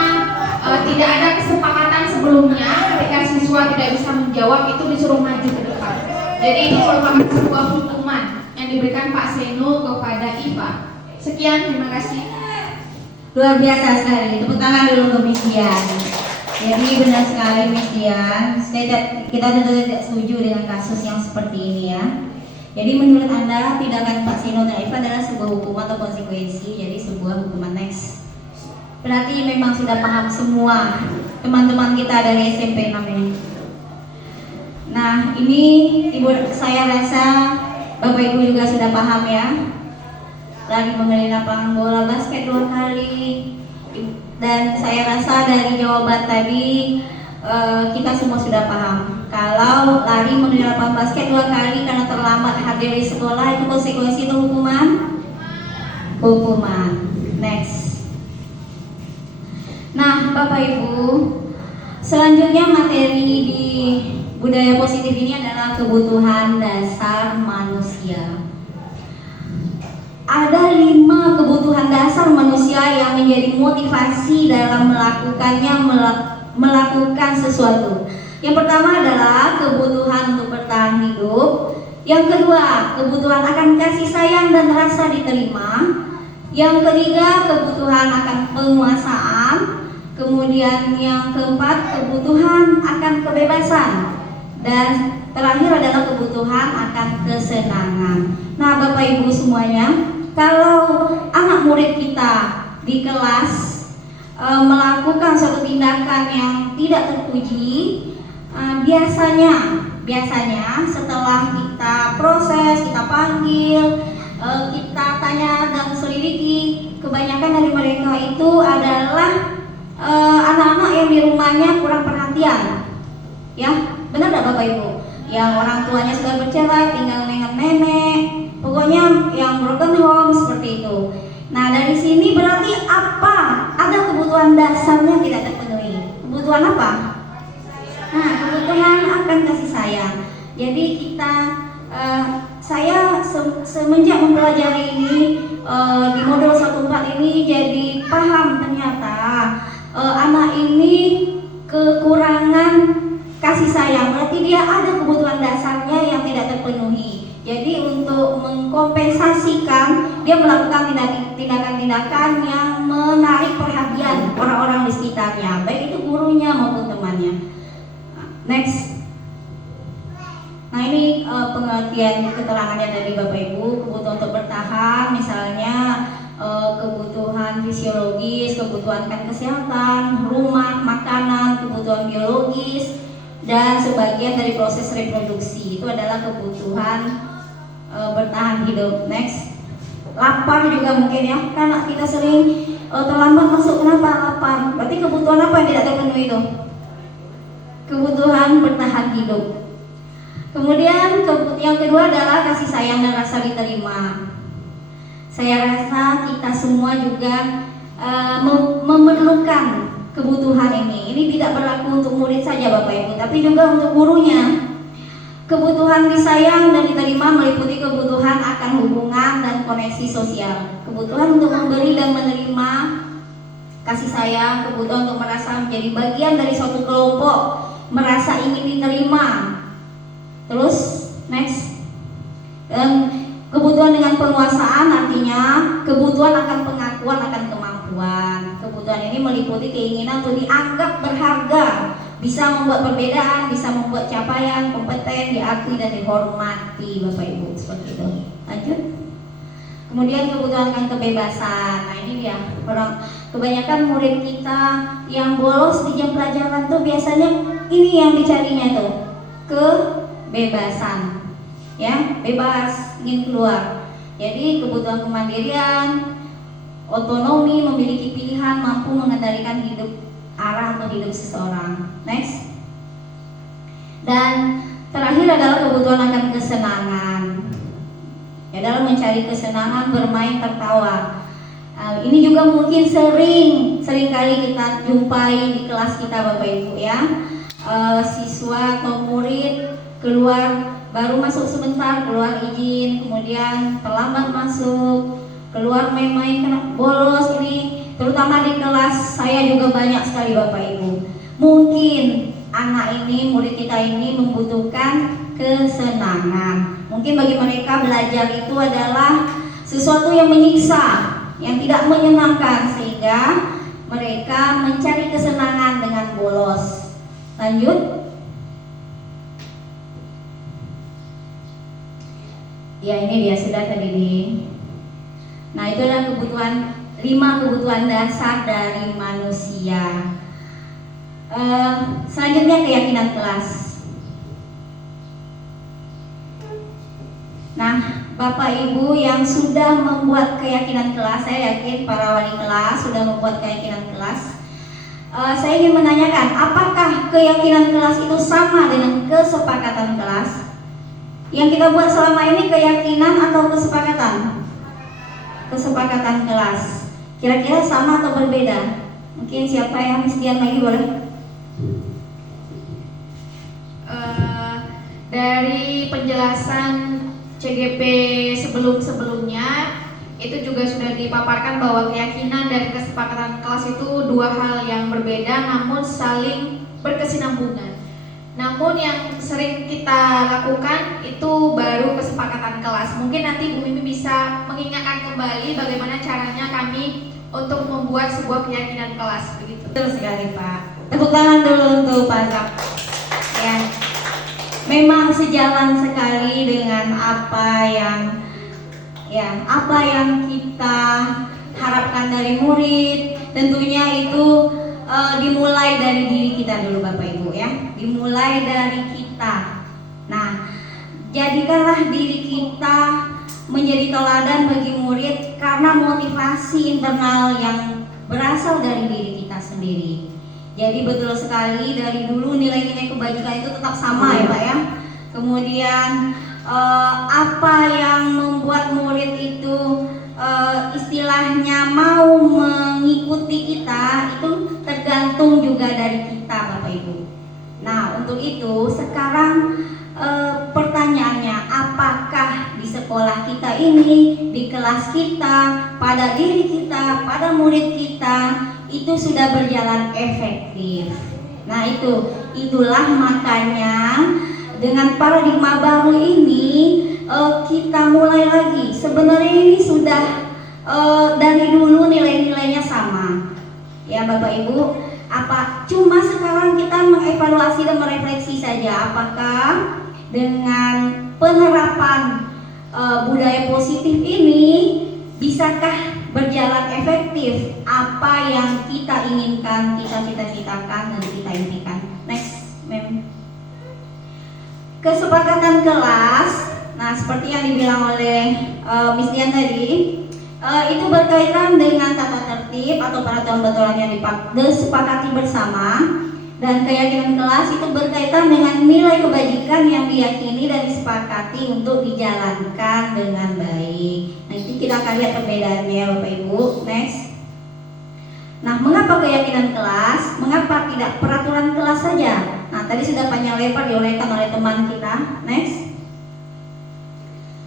tidak ada kesepakatan sebelumnya. Ketika siswa tidak bisa menjawab, itu disuruh maju ke depan. Jadi ini merupakan sebuah hukuman yang diberikan Pak Seno kepada Iva. Sekian, terima kasih. Luar biasa sekali, tepuk tangan dulu untuk Miss Dian. Jadi benar sekali Miss Dian, kita tentu tidak setuju dengan kasus yang seperti ini ya. Jadi menurut Anda tindakan Pak Sino dan Eva adalah sebuah hukuman atau konsekuensi, jadi sebuah hukuman next. Berarti memang sudah paham semua teman-teman kita dari SMP namanya. Nah ini Ibu, saya rasa Bapak Ibu juga sudah paham ya. Lagi mengenai lapangan bola basket 2 kali, dan saya rasa dari jawaban tadi kita semua sudah paham kalau lari mengenai lapangan basket 2 kali karena terlambat hadir di sekolah itu konsekuensi atau hukuman? Hukuman. Next. Nah Bapak Ibu, selanjutnya materi di budaya positif ini adalah kebutuhan dasar manusia. Ada 5 kebutuhan dasar manusia yang menjadi motivasi dalam melakukan sesuatu. Yang pertama adalah kebutuhan untuk bertahan hidup. Yang kedua, kebutuhan akan kasih sayang dan rasa diterima. Yang ketiga, kebutuhan akan penguasaan. Kemudian yang keempat, kebutuhan akan kebebasan. Dan terakhir adalah kebutuhan akan kesenangan. Nah Bapak Ibu semuanya, kalau anak murid kita di kelas melakukan suatu tindakan yang tidak terpuji, biasanya setelah kita proses, kita panggil, kita tanya dan selidiki, kebanyakan dari mereka itu adalah anak-anak yang di rumahnya kurang perhatian, ya benar tidak Bapak Ibu? Yang orang tuanya sudah bercerai, tinggal dengan nenek. Pokoknya yang broken home seperti itu. Nah dari sini berarti apa? Ada kebutuhan dasarnya tidak terpenuhi. Kebutuhan apa? Nah kebutuhan akan kasih sayang. Jadi saya semenjak mempelajari ini di modul 14 ini jadi paham ternyata anak ini kekurangan kasih sayang. Berarti dia ada kebutuhan dasarnya yang tidak terpenuhi. Jadi untuk mengkompensasikan dia melakukan tindakan-tindakan yang menarik perhatian orang-orang di sekitarnya, baik itu gurunya maupun temannya. Next. Nah ini pengertian keterangannya dari Bapak Ibu. Kebutuhan untuk bertahan misalnya kebutuhan fisiologis, kebutuhan kan kesehatan, rumah, makanan, kebutuhan biologis, dan sebagian dari proses reproduksi itu adalah kebutuhan bertahan hidup. Next. Lapar juga mungkin ya, karena kita sering terlambat masuk. Kenapa lapar? Berarti kebutuhan apa yang tidak terpenuhi itu? Kebutuhan bertahan hidup. Kemudian yang kedua adalah kasih sayang dan rasa diterima. Saya rasa kita semua juga memerlukan kebutuhan ini. Ini tidak berlaku untuk murid saja Bapak Ibu, tapi juga untuk gurunya. Kebutuhan disayang dan diterima meliputi kebutuhan akan hubungan dan koneksi sosial. Kebutuhan untuk memberi dan menerima kasih sayang, kebutuhan untuk merasa menjadi bagian dari suatu kelompok, merasa ingin diterima. Terus next. Dan kebutuhan dengan penguasaan artinya kebutuhan akan pengakuan akan kemampuan. Kebutuhan ini meliputi keinginan untuk dianggap berharga, bisa membuat perbedaan, bisa membuat capaian, kompeten, diakui dan dihormati Bapak Ibu, seperti itu. Lanjut. Kemudian kebutuhan akan kebebasan. Nah ini dia, kebanyakan murid kita yang bolos di jam pelajaran tuh biasanya ini yang dicarinya tuh, kebebasan. Ya, bebas, ingin keluar. Jadi kebutuhan kemandirian, otonomi, memiliki pilihan, mampu mengendalikan arah atau hidup seseorang. Next. Dan terakhir adalah kebutuhan akan kesenangan. Ya, dalam mencari kesenangan, bermain, tertawa. Ini juga mungkin sering kali kita jumpai di kelas kita Bapak Ibu ya. Siswa atau murid keluar, baru masuk sebentar, keluar izin, kemudian terlambat masuk, keluar main-main, kena bolos. Ini terutama di kelas saya juga banyak sekali Bapak Ibu. Mungkin anak ini, murid kita ini membutuhkan kesenangan. Mungkin bagi mereka belajar itu adalah sesuatu yang menyiksa, yang tidak menyenangkan sehingga mereka mencari kesenangan dengan bolos. Lanjut. Ya, ini dia sudah tadi. Nah, itu adalah kebutuhan 5 kebutuhan dasar dari manusia. Selanjutnya keyakinan kelas. Nah, Bapak Ibu yang sudah membuat keyakinan kelas, saya yakin para wali kelas sudah membuat keyakinan kelas. Saya ingin menanyakan, apakah keyakinan kelas itu sama dengan kesepakatan kelas? Yang kita buat selama ini keyakinan atau kesepakatan? Kesepakatan kelas. Kira-kira sama atau berbeda? Mungkin siapa yang Miss lagi boleh? Dari penjelasan CGP sebelum-sebelumnya itu juga sudah dipaparkan bahwa keyakinan dan kesepakatan kelas itu dua hal yang berbeda namun saling berkesinambungan. Namun yang sering kita lakukan itu baru kesepakatan kelas. Mungkin nanti Bu Mimi bisa mengingatkan kembali bagaimana caranya kami untuk membuat sebuah keyakinan kelas, begitu. Betul sekali, Pak. Tepuk tangan dulu untuk Pak Zak. Ya, memang sejalan sekali dengan apa yang kita harapkan dari murid. Tentunya itu dimulai dari diri kita dulu, Bapak Ibu ya. Dimulai dari kita. Nah, jadikanlah diri kita menjadi teladan bagi murid karena motivasi internal yang berasal dari diri kita sendiri. Jadi betul sekali dari dulu nilai-nilai kebajikan itu tetap sama ya Pak ya. Kemudian apa yang membuat murid itu istilahnya mau mengikuti kita itu tergantung juga dari kita Bapak Ibu. Nah untuk itu sekarang pertanyaannya, apakah di sekolah kita ini, di kelas kita, pada diri kita, pada murid kita itu sudah berjalan efektif. Nah itulah makanya dengan paradigma baru ini kita mulai lagi. Sebenarnya ini sudah dari dulu nilai-nilainya sama ya Bapak Ibu. Cuma sekarang kita mengevaluasi dan merefleksi saja apakah dengan penerapan budaya positif ini bisakah berjalan efektif apa yang kita inginkan, kita cita-citakan dan kita impikan. Next, mem. Kesepakatan kelas. Nah, seperti yang dibilang oleh Miss Dian tadi, itu berkaitan dengan tata tertib atau peraturan-peraturan yang disepakati bersama. Dan keyakinan kelas itu berkaitan dengan nilai kebajikan yang diyakini dan disepakati untuk dijalankan dengan baik. Nanti kita akan lihat perbedaannya Bapak Ibu. Next. Nah, mengapa keyakinan kelas? Mengapa tidak peraturan kelas saja? Nah, tadi sudah panjang lebar diuraikan oleh teman kita. Next.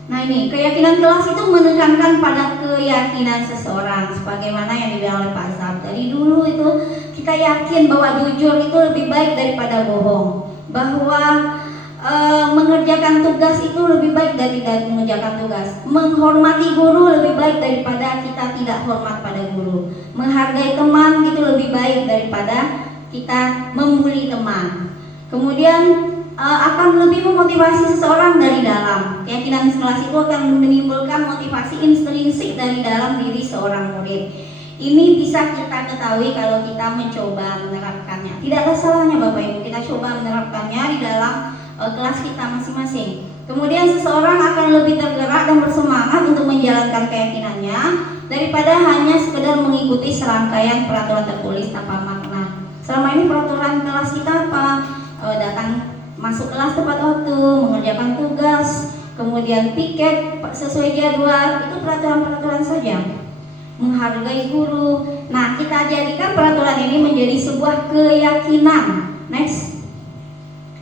Nah ini, keyakinan kelas itu menekankan pada keyakinan seseorang sebagaimana yang dibilang oleh Pak Zab. Dari dulu itu kita yakin bahwa jujur itu lebih baik daripada bohong, bahwa mengerjakan tugas itu lebih baik daripada mengerjakan tugas, menghormati guru lebih baik daripada kita tidak hormat pada guru, menghargai teman itu lebih baik daripada kita membuli teman. Kemudian akan lebih memotivasi seseorang dari dalam. Keyakinan kelas itu akan menimbulkan motivasi intrinsik dari dalam diri seorang murid. Ini bisa kita ketahui kalau kita mencoba menerapkannya. Tidak ada salahnya Bapak Ibu kita coba menerapkannya di dalam kelas kita masing-masing. Kemudian seseorang akan lebih tergerak dan bersemangat untuk menjalankan keyakinannya daripada hanya sekedar mengikuti serangkaian peraturan tertulis tanpa makna. Selama ini peraturan kelas kita apa? Datang masuk kelas tepat waktu, mengerjakan tugas, kemudian piket sesuai jadwal, itu peraturan-peraturan saja. Menghargai guru. Nah, kita jadikan peraturan ini menjadi sebuah keyakinan. Next.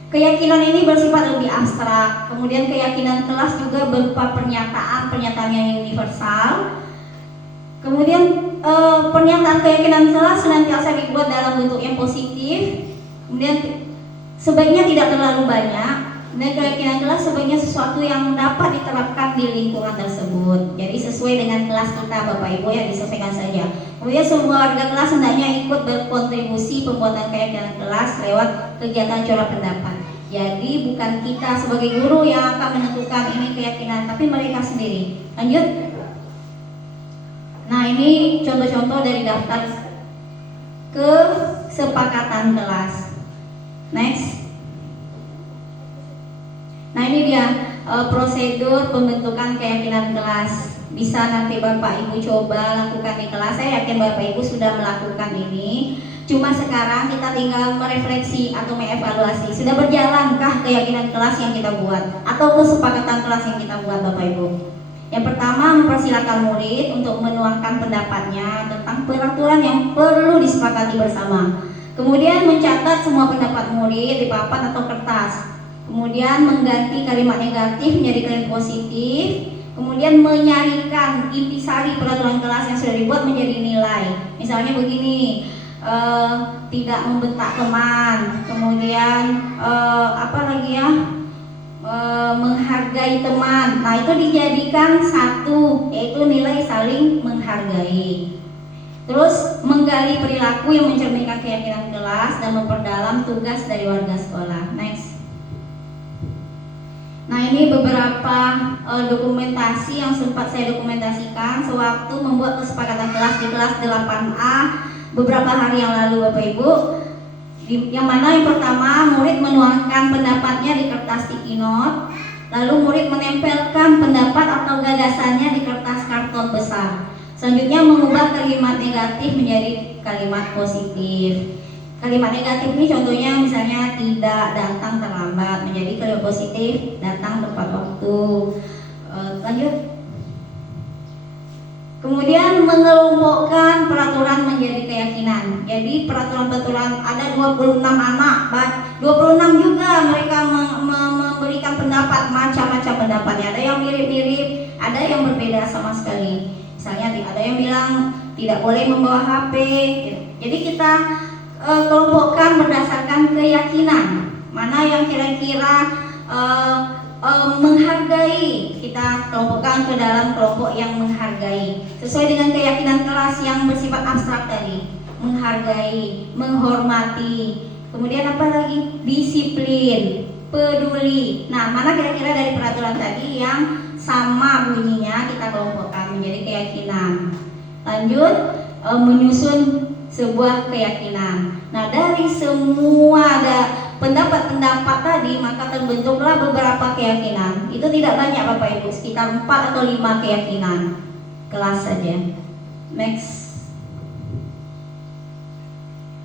Keyakinan ini bersifat lebih abstrak. Kemudian keyakinan kelas juga berupa pernyataan yang universal. Kemudian pernyataan keyakinan kelas senantiasa dibuat dalam bentuk yang positif. Kemudian sebaiknya tidak terlalu banyak. Dan keyakinan kelas sebaiknya sesuatu yang dapat diterapkan di lingkungan tersebut. Jadi sesuai dengan kelas kita Bapak Ibu ya, disesuaikan saja. Kemudian semua warga kelas hendaknya ikut berkontribusi pembuatan keyakinan kelas lewat kegiatan curah pendapat. Jadi bukan kita sebagai guru yang akan menentukan ini keyakinan, tapi mereka sendiri. Lanjut. Nah, ini contoh-contoh dari daftar kesepakatan kelas. Next. Nah, ini dia prosedur pembentukan keyakinan kelas. Bisa nanti Bapak Ibu coba lakukan di kelas. Saya yakin Bapak Ibu sudah melakukan ini. Cuma sekarang kita tinggal merefleksi atau mengevaluasi. Sudah berjalankah keyakinan kelas yang kita buat atau kesepakatan kelas yang kita buat Bapak Ibu? Yang pertama, mempersilakan murid untuk menuangkan pendapatnya tentang peraturan yang perlu disepakati bersama. Kemudian mencatat semua pendapat murid di papan atau kertas. Kemudian mengganti kalimat negatif menjadi kalimat positif. Kemudian menyarikan intisari peraturan kelas yang sudah dibuat menjadi nilai. Misalnya begini, tidak membentak teman. Kemudian apa lagi ya? Menghargai teman. Nah, itu dijadikan satu, yaitu nilai saling menghargai. Terus menggali perilaku yang mencerminkan keyakinan kelas dan memperdalam tugas dari warga sekolah. Next. Nah, ini beberapa dokumentasi yang sempat saya dokumentasikan sewaktu membuat kesepakatan kelas di kelas 8A beberapa hari yang lalu Bapak Ibu. Yang mana yang pertama, murid menuangkan pendapatnya di kertas sticky note. Lalu murid menempelkan pendapat atau gagasannya di kertas karton besar. Selanjutnya mengubah kalimat negatif menjadi kalimat positif. Kalimat negatif ini contohnya misalnya tidak datang terlambat menjadi kalimat positif datang tepat waktu. Lanjut. Kemudian mengelompokkan peraturan menjadi keyakinan. Jadi peraturan-peraturan ada 26 anak, 26 juga mereka memberikan pendapat, macam-macam pendapatnya. Ada yang mirip-mirip, ada yang berbeda sama sekali. Misalnya ada yang bilang tidak boleh membawa HP. Jadi kita kelompokkan berdasarkan keyakinan. Mana yang kira-kira menghargai, kita kelompokkan ke dalam kelompok yang menghargai sesuai dengan keyakinan kelas yang bersifat abstrak tadi. Menghargai, menghormati, kemudian apa lagi? Disiplin, peduli. Nah, mana kira-kira dari peraturan tadi yang sama bunyinya kita kelompokkan menjadi keyakinan. Lanjut, menyusun sebuah keyakinan. Nah, dari semua ada pendapat-pendapat tadi maka terbentuklah beberapa keyakinan. Itu tidak banyak Bapak Ibu, sekitar 4 atau 5 keyakinan kelas saja. Next.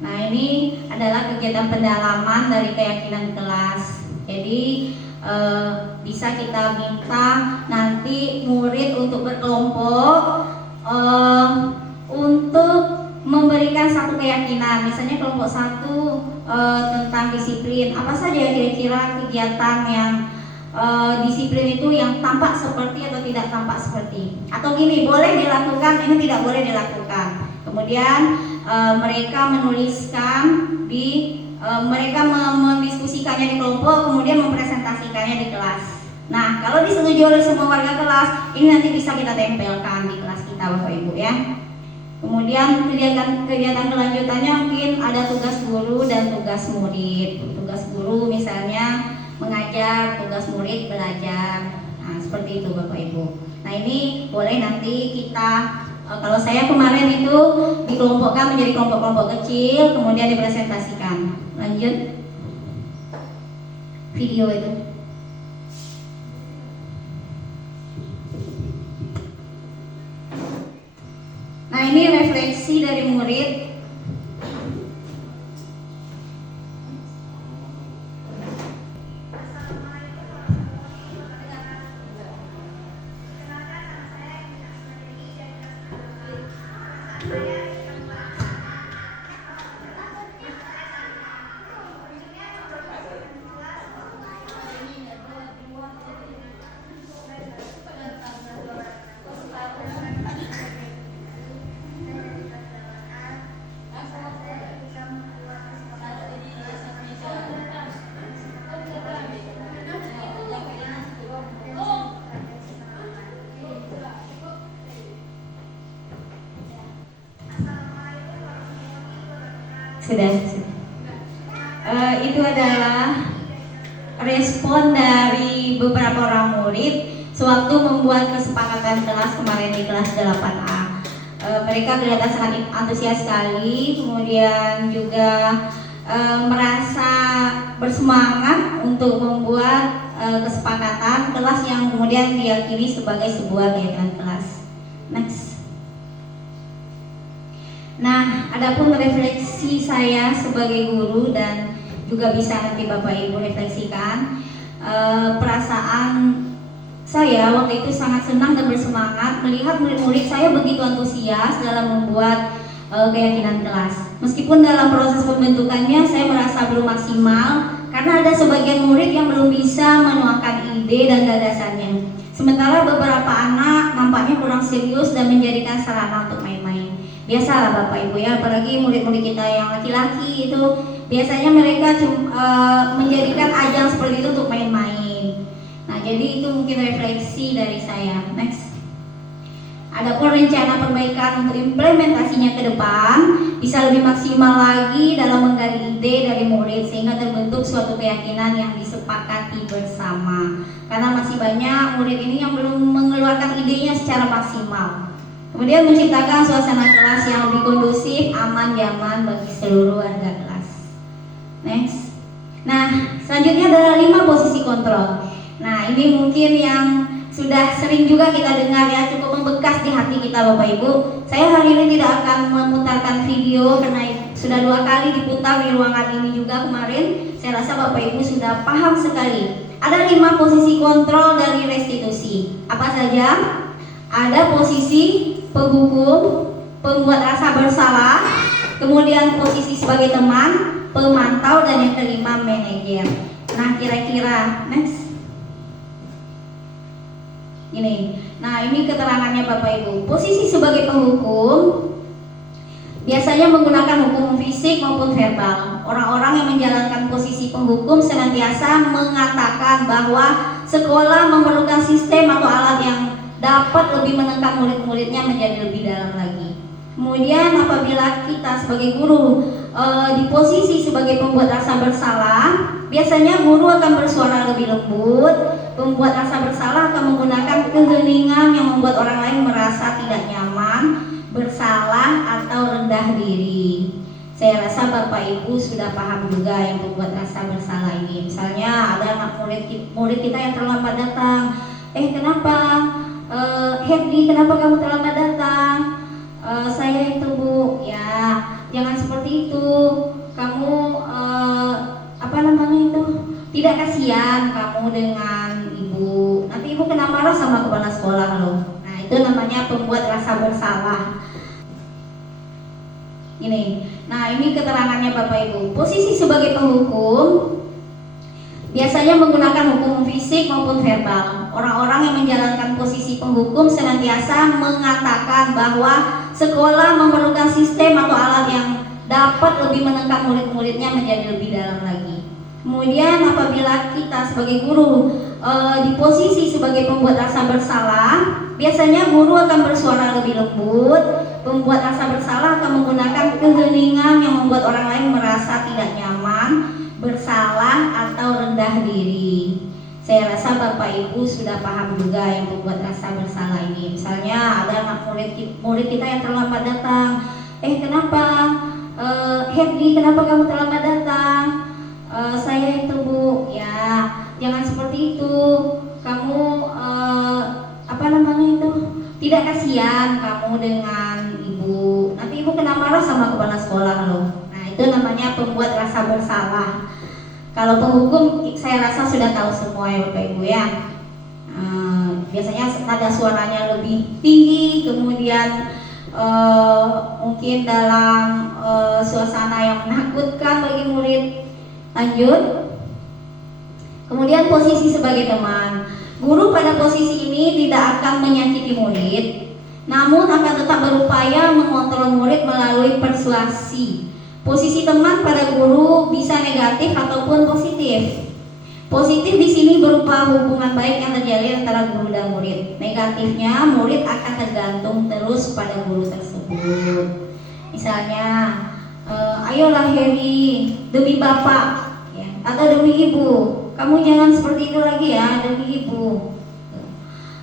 Nah, ini adalah kegiatan pendalaman dari keyakinan kelas. Jadi bisa kita minta nanti murid untuk berkelompok untuk memberikan satu keyakinan. Misalnya kelompok 1 tentang disiplin. Apa saja kira-kira kegiatan yang disiplin itu yang tampak seperti atau tidak tampak seperti? Atau gini, boleh dilakukan, ini tidak boleh dilakukan. Kemudian mereka menuliskan di mereka mendiskusikannya di kelompok, kemudian mempresentasikannya di kelas. Nah, kalau disetujui oleh semua warga kelas, ini nanti bisa kita tempelkan di kelas kita Bapak Ibu ya. Kemudian kegiatan kelanjutannya mungkin ada tugas guru dan tugas murid. Tugas guru misalnya mengajar, tugas murid belajar. Nah, seperti itu Bapak Ibu. Nah, ini boleh nanti kita kalau saya kemarin itu dikelompokkan menjadi kelompok-kelompok kecil, kemudian dipresentasikan. Lanjut video itu. Nah, ini refleksi dari murid. Sudah. Itu adalah respon dari beberapa orang murid sewaktu membuat kesepakatan kelas kemarin di kelas 8A. Mereka kelihatan sangat antusias sekali, kemudian juga merasa bersemangat untuk membuat kesepakatan kelas yang kemudian diyakini sebagai sebuah keyakinan kelas. Next. Nah, adapun refleksi saya sebagai guru dan juga bisa nanti Bapak Ibu refleksikan, perasaan saya waktu itu sangat senang dan bersemangat melihat murid-murid saya begitu antusias dalam membuat keyakinan kelas. Meskipun dalam proses pembentukannya saya merasa belum maksimal karena ada sebagian murid yang belum bisa menuangkan ide dan gagasannya. Sementara beberapa anak nampaknya kurang serius dan menjadikan sarana untuk main-main. Biasalah Bapak Ibu ya, apalagi murid-murid kita yang laki-laki itu biasanya mereka menjadikan ajang seperti itu untuk main-main. Nah, jadi itu mungkin refleksi dari saya. Next. Adapun rencana perbaikan untuk implementasinya ke depan bisa lebih maksimal lagi dalam menggali ide dari murid sehingga terbentuk suatu keyakinan yang disepakati bersama. Karena masih banyak murid ini yang belum mengeluarkan idenya secara maksimal. Kemudian menciptakan suasana kelas yang lebih kondusif, aman, nyaman bagi seluruh warga kelas. Next. Nah, selanjutnya adalah 5 posisi kontrol. Nah, ini mungkin yang sudah sering juga kita dengar ya, cukup membekas di hati kita Bapak Ibu. Saya hari ini tidak akan memutarkan video karena sudah 2 kali diputar di ruangan ini juga kemarin. Saya rasa Bapak Ibu sudah paham sekali. Ada 5 posisi kontrol dari restitusi. Apa saja? Ada posisi penghukum, pembuat rasa bersalah, kemudian posisi sebagai teman, pemantau, dan yang kelima manajer. Nah, kira-kira next. Ini. Nah, ini keterangannya Bapak Ibu. Posisi sebagai penghukum biasanya menggunakan hukum fisik maupun verbal. Orang-orang yang menjalankan posisi penghukum senantiasa mengatakan bahwa sekolah memerlukan sistem atau alat yang dapat lebih menekan murid-muridnya menjadi lebih dalam lagi. Kemudian apabila kita sebagai guru di posisi sebagai pembuat rasa bersalah, biasanya guru akan bersuara lebih lembut. Pembuat rasa bersalah akan menggunakan keheningan yang membuat orang lain merasa tidak nyaman, bersalah atau rendah diri. Saya rasa Bapak Ibu sudah paham juga yang membuat rasa bersalah ini. Misalnya ada anak murid kita yang terlambat datang. Kenapa? Happy, kenapa kamu terlambat datang? Saya itu Bu, ya jangan seperti itu. Kamu tidak kasihan kamu dengan ibu. Nanti ibu kena marah sama kepala sekolah loh. Nah, itu namanya pembuat rasa bersalah. Ini. Nah, ini keterangannya Bapak Ibu. Posisi sebagai penghukum biasanya menggunakan hukum fisik maupun verbal. Orang-orang yang menjalankan posisi penghukum senantiasa mengatakan bahwa sekolah memerlukan sistem atau alat yang dapat lebih menekan murid-muridnya menjadi lebih dalam lagi. Kemudian apabila kita sebagai guru di posisi sebagai pembuat rasa bersalah, biasanya guru akan bersuara lebih lembut. Pembuat rasa bersalah akan menggunakan keheningan yang membuat orang lain merasa tidak nyaman, bersalah atau rendah diri. Saya rasa Bapak Ibu sudah paham juga yang membuat rasa bersalah ini. Misalnya ada anak murid kita yang terlambat datang. Kenapa? Happy, kenapa kamu terlambat datang? Saya itu Bu, ya jangan seperti itu. Kamu tidak kasihan kamu dengan ibu. Nanti ibu kena marah sama kepala sekolah loh. Nah, itu namanya pembuat rasa bersalah. Kalau penghukum saya rasa sudah tahu semua ya Bapak Ibu ya. Biasanya nada suaranya lebih tinggi, kemudian mungkin dalam suasana yang menakutkan bagi murid. Lanjut. Kemudian posisi sebagai teman. Guru pada posisi ini tidak akan menyakiti murid, namun akan tetap berupaya mengontrol murid melalui persuasi. Posisi teman pada guru bisa negatif ataupun positif. Positif di sini berupa hubungan baik yang terjalin antara guru dan murid. Negatifnya, murid akan tergantung terus pada guru tersebut. Misalnya Ayolah Heri, demi Bapak ya, atau demi Ibu, kamu jangan seperti itu lagi ya, demi Ibu.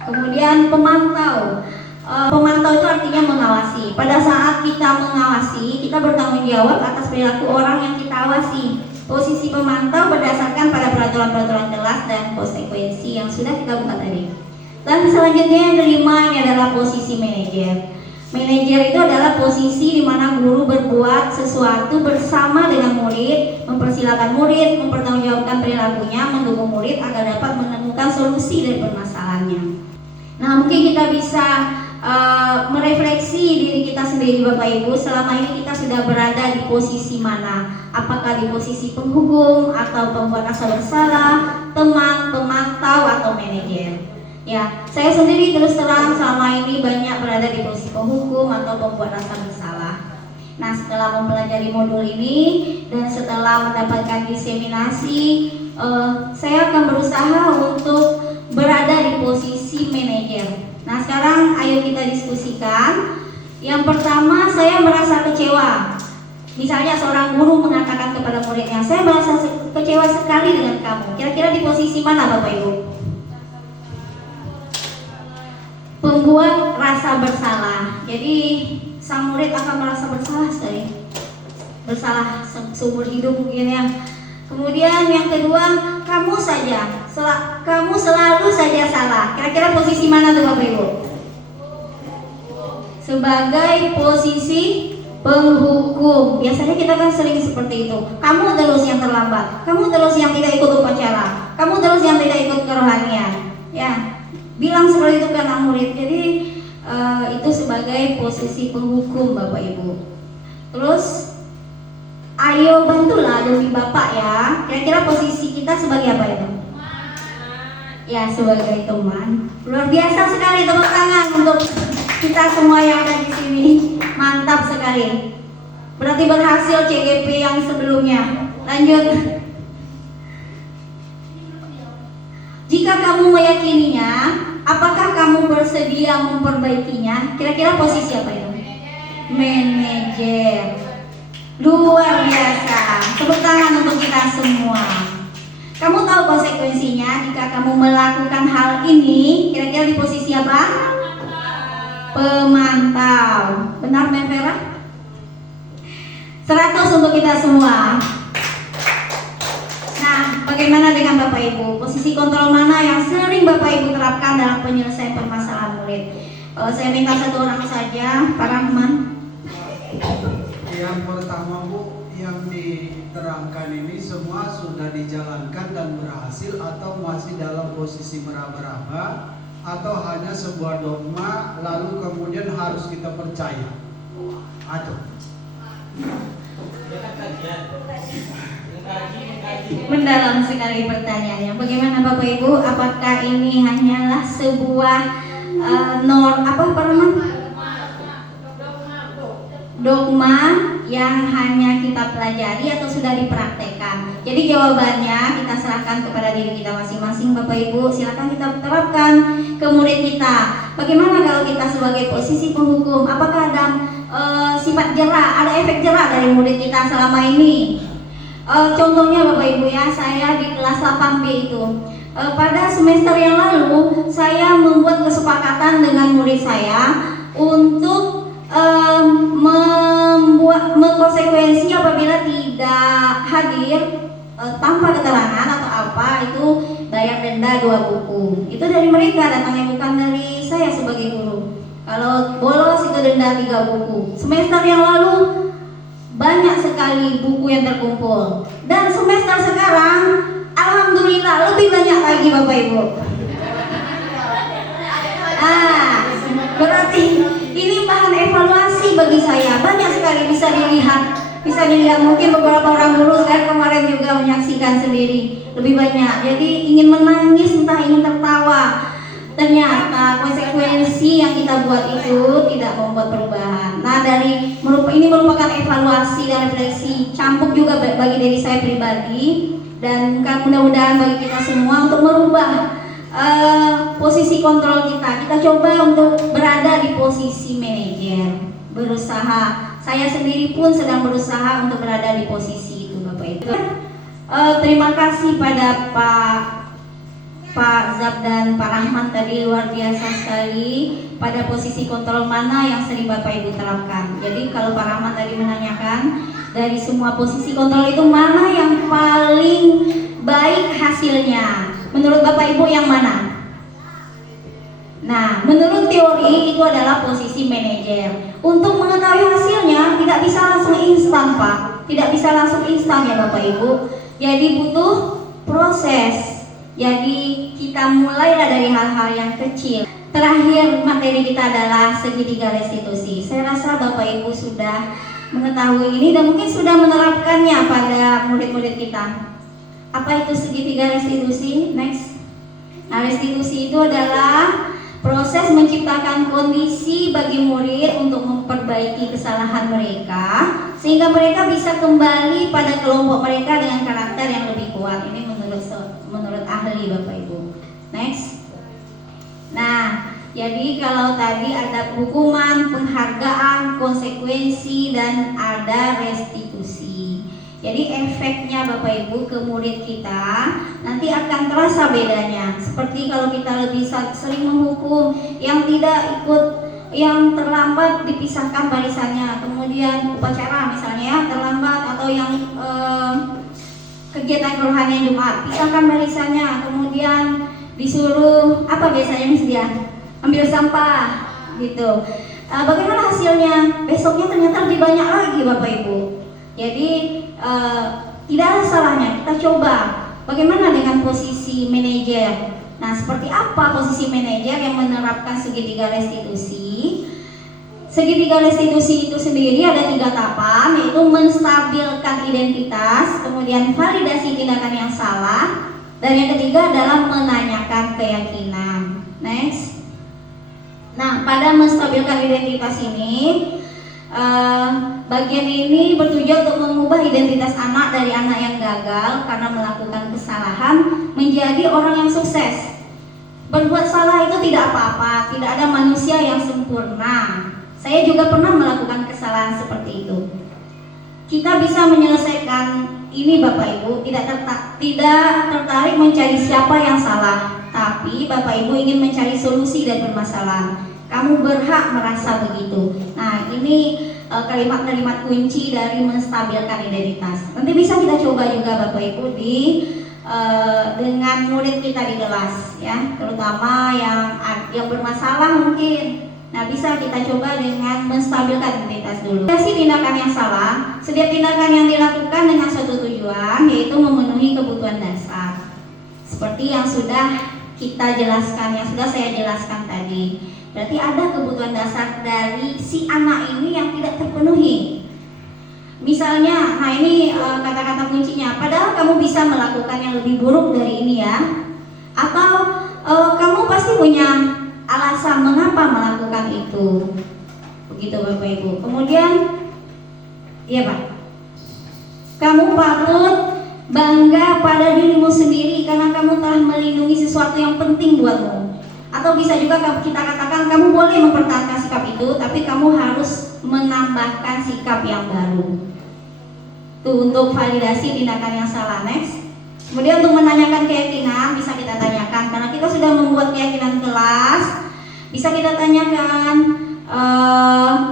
Kemudian pemantau. Pemantau itu artinya mengawasi. Pada saat kita mengawasi, kita bertanggung jawab atas perilaku orang yang kita awasi. Posisi pemantau berdasarkan pada peraturan-peraturan jelas dan konsekuensi yang sudah kita buat tadi. Dan selanjutnya yang kelima, ini adalah posisi manajer. Manajer itu adalah posisi di mana guru berbuat sesuatu bersama dengan murid, mempersilahkan murid, mempertanggungjawabkan perilakunya, mendukung murid agar dapat menemukan solusi dari permasalahannya. Nah, mungkin kita bisa merefleksi diri kita sendiri Bapak Ibu, selama ini kita sudah berada di posisi mana? Apakah di posisi penghukum atau pembuat rasa bersalah, teman, pemantau atau manajer? Ya, saya sendiri terus terang selama ini banyak berada di posisi penghukum atau pembuat rasa bersalah. Nah, setelah mempelajari modul ini dan setelah mendapatkan diseminasi, saya akan berusaha untuk berada di posisi manajer. Nah, sekarang ayo kita diskusikan. Yang pertama, saya merasa kecewa. Misalnya seorang guru mengatakan kepada muridnya, saya merasa kecewa sekali dengan kamu. Kira-kira di posisi mana Bapak Ibu? Pembuat rasa bersalah. Jadi sang murid akan merasa bersalah sekali, bersalah seumur hidup mungkin ya. Kemudian yang kedua, kamu selalu saja salah. Kira-kira posisi mana tuh Bapak Ibu? Sebagai posisi penghukum. Biasanya kita kan sering seperti itu. Kamu terus yang terlambat, kamu terus yang tidak ikut upacara, kamu terus yang tidak ikut kerohanian. Ya, bilang seperti itu ke anak murid. Jadi itu sebagai posisi penghukum Bapak Ibu. Terus ayo bantulah demi Bapak ya. Kira-kira posisi kita sebagai apa itu? Ya, sebagai teman. Luar biasa sekali, tepuk tangan untuk kita semua yang ada di sini. Mantap sekali. Berarti berhasil CGP yang sebelumnya. Lanjut. Jika kamu meyakininya, apakah kamu bersedia memperbaikinya? Kira-kira posisi apa itu? Manajer. Luar biasa. Tepuk tangan untuk kita semua. Kamu tahu konsekuensinya jika kamu melakukan hal ini? Kira-kira di posisi apa? Pemantau. Benar Men Vera? 100 untuk kita semua. Nah, bagaimana dengan Bapak Ibu? Posisi kontrol mana yang sering Bapak Ibu terapkan dalam penyelesaian permasalahan murid? Saya minta satu orang saja, Pak Rahman. Yang pertama Bu, yang diterangkan ini semua sudah dijalankan dan berhasil atau masih dalam posisi meraba-raba atau hanya sebuah dogma lalu kemudian harus kita percaya? Aduh. Mendalam sekali pertanyaannya. Bagaimana Bapak Ibu? Apakah ini hanyalah sebuah dogma yang hanya kita pelajari atau sudah dipraktekkan? Jadi jawabannya kita serahkan kepada diri kita masing-masing Bapak Ibu. Silakan kita terapkan ke murid kita. Bagaimana kalau kita sebagai posisi penghukum? Apakah ada sifat jera, ada efek jera dari murid kita selama ini? Contohnya Bapak Ibu ya, saya di kelas 8B itu pada semester yang lalu saya membuat kesepakatan dengan murid saya untuk mengkonsekuensi apabila tidak hadir tanpa keterangan atau apa, itu bayar denda 2 buku. Itu dari mereka datangnya, bukan dari saya sebagai guru. Kalau bolos itu denda 3 buku. Semester yang lalu banyak sekali buku yang terkumpul. Dan semester sekarang alhamdulillah lebih banyak lagi Bapak Ibu. Berarti ini bahan evaluasi bagi saya. Banyak sekali bisa dilihat mungkin beberapa orang guru saya kemarin juga menyaksikan sendiri. Lebih banyak. Jadi ingin menangis entah ingin tertawa. Ternyata konsekuensi yang kita buat itu tidak membuat perubahan. Nah, ini merupakan evaluasi dan refleksi campur juga bagi diri saya pribadi, dan mudah-mudahan bagi kita semua untuk merubah posisi kontrol kita. Kita coba untuk berada di posisi manajer, berusaha Saya sendiri pun sedang berusaha untuk berada di posisi itu, Bapak Ibu. Terima kasih pada Pak Zab dan Pak Rahman tadi, luar biasa sekali pada posisi kontrol mana yang sering Bapak Ibu terapkan. Jadi kalau Pak Rahman tadi menanyakan dari semua posisi kontrol itu mana yang paling baik hasilnya, menurut Bapak Ibu yang mana? Nah, menurut teori itu adalah posisi manajer. Untuk mengetahui hasilnya tidak bisa langsung instan, Pak. Tidak bisa langsung instan ya Bapak Ibu. Jadi butuh proses. Jadi kita mulailah dari hal-hal yang kecil. Terakhir materi kita adalah segitiga restitusi. Saya rasa Bapak Ibu sudah mengetahui ini dan mungkin sudah menerapkannya pada murid-murid kita. Apa itu segitiga restitusi? Next. Nah, restitusi itu adalah proses menciptakan kondisi bagi murid untuk memperbaiki kesalahan mereka sehingga mereka bisa kembali pada kelompok mereka dengan karakter yang lebih kuat. Ini menurut ahli Bapak Ibu. Next. Nah, jadi kalau tadi ada hukuman, penghargaan, konsekuensi, dan ada restitusi. Jadi efeknya Bapak Ibu ke murid kita nanti akan terasa bedanya. Seperti kalau kita lebih sering menghukum yang tidak ikut, yang terlambat dipisahkan barisannya, kemudian upacara misalnya terlambat, atau yang kegiatan kerohanian Jumat pisahkan barisannya, kemudian disuruh apa biasanya Miss Dian? Ambil sampah gitu. Bagaimana hasilnya? Besoknya ternyata lebih banyak lagi Bapak Ibu. Jadi tidak ada salahnya kita coba bagaimana dengan posisi manajer. Nah, seperti apa posisi manajer yang menerapkan segitiga restitusi? Segitiga restitusi itu sendiri ada 3 tahapan, yaitu menstabilkan identitas, kemudian validasi tindakan yang salah, dan yang ketiga adalah menanyakan keyakinan. Next. Nah, pada menstabilkan identitas ini, bagian ini bertujuan untuk mengubah identitas anak dari anak yang gagal karena melakukan kesalahan menjadi orang yang sukses. Berbuat salah itu tidak apa-apa, tidak ada manusia yang sempurna. Saya juga pernah melakukan kesalahan seperti itu. Kita bisa menyelesaikan ini Bapak Ibu, tidak tertarik mencari siapa yang salah, tapi Bapak Ibu ingin mencari solusi dari permasalahan. Kamu berhak merasa begitu. Nah, ini kalimat-kalimat kunci dari menstabilkan identitas. Nanti bisa kita coba juga Bapak Ibu dengan murid kita di kelas, ya, terutama yang bermasalah mungkin. Nah, bisa kita coba dengan menstabilkan identitas dulu. Validasi tindakan yang salah, setiap tindakan yang dilakukan dengan suatu tujuan, yaitu memenuhi kebutuhan dasar. Seperti yang sudah kita jelaskan, yang sudah saya jelaskan tadi. Berarti ada kebutuhan dasar dari si anak ini yang tidak terpenuhi. Misalnya, nah ini kata-kata kuncinya, padahal kamu bisa melakukan yang lebih buruk dari ini ya. Atau kamu pasti punya alasan mengapa melakukan itu. Begitu Bapak Ibu. Kemudian, iya Pak, kamu patut bangga pada dirimu sendiri karena kamu telah melindungi sesuatu yang penting buatmu. Atau bisa juga kita katakan kamu boleh mempertahankan sikap itu, tapi kamu harus menambahkan sikap yang baru. Itu untuk validasi tindakan yang salah. Next. Kemudian untuk menanyakan keyakinan bisa kita tanyakan, karena kita sudah membuat keyakinan kelas, bisa kita tanyakan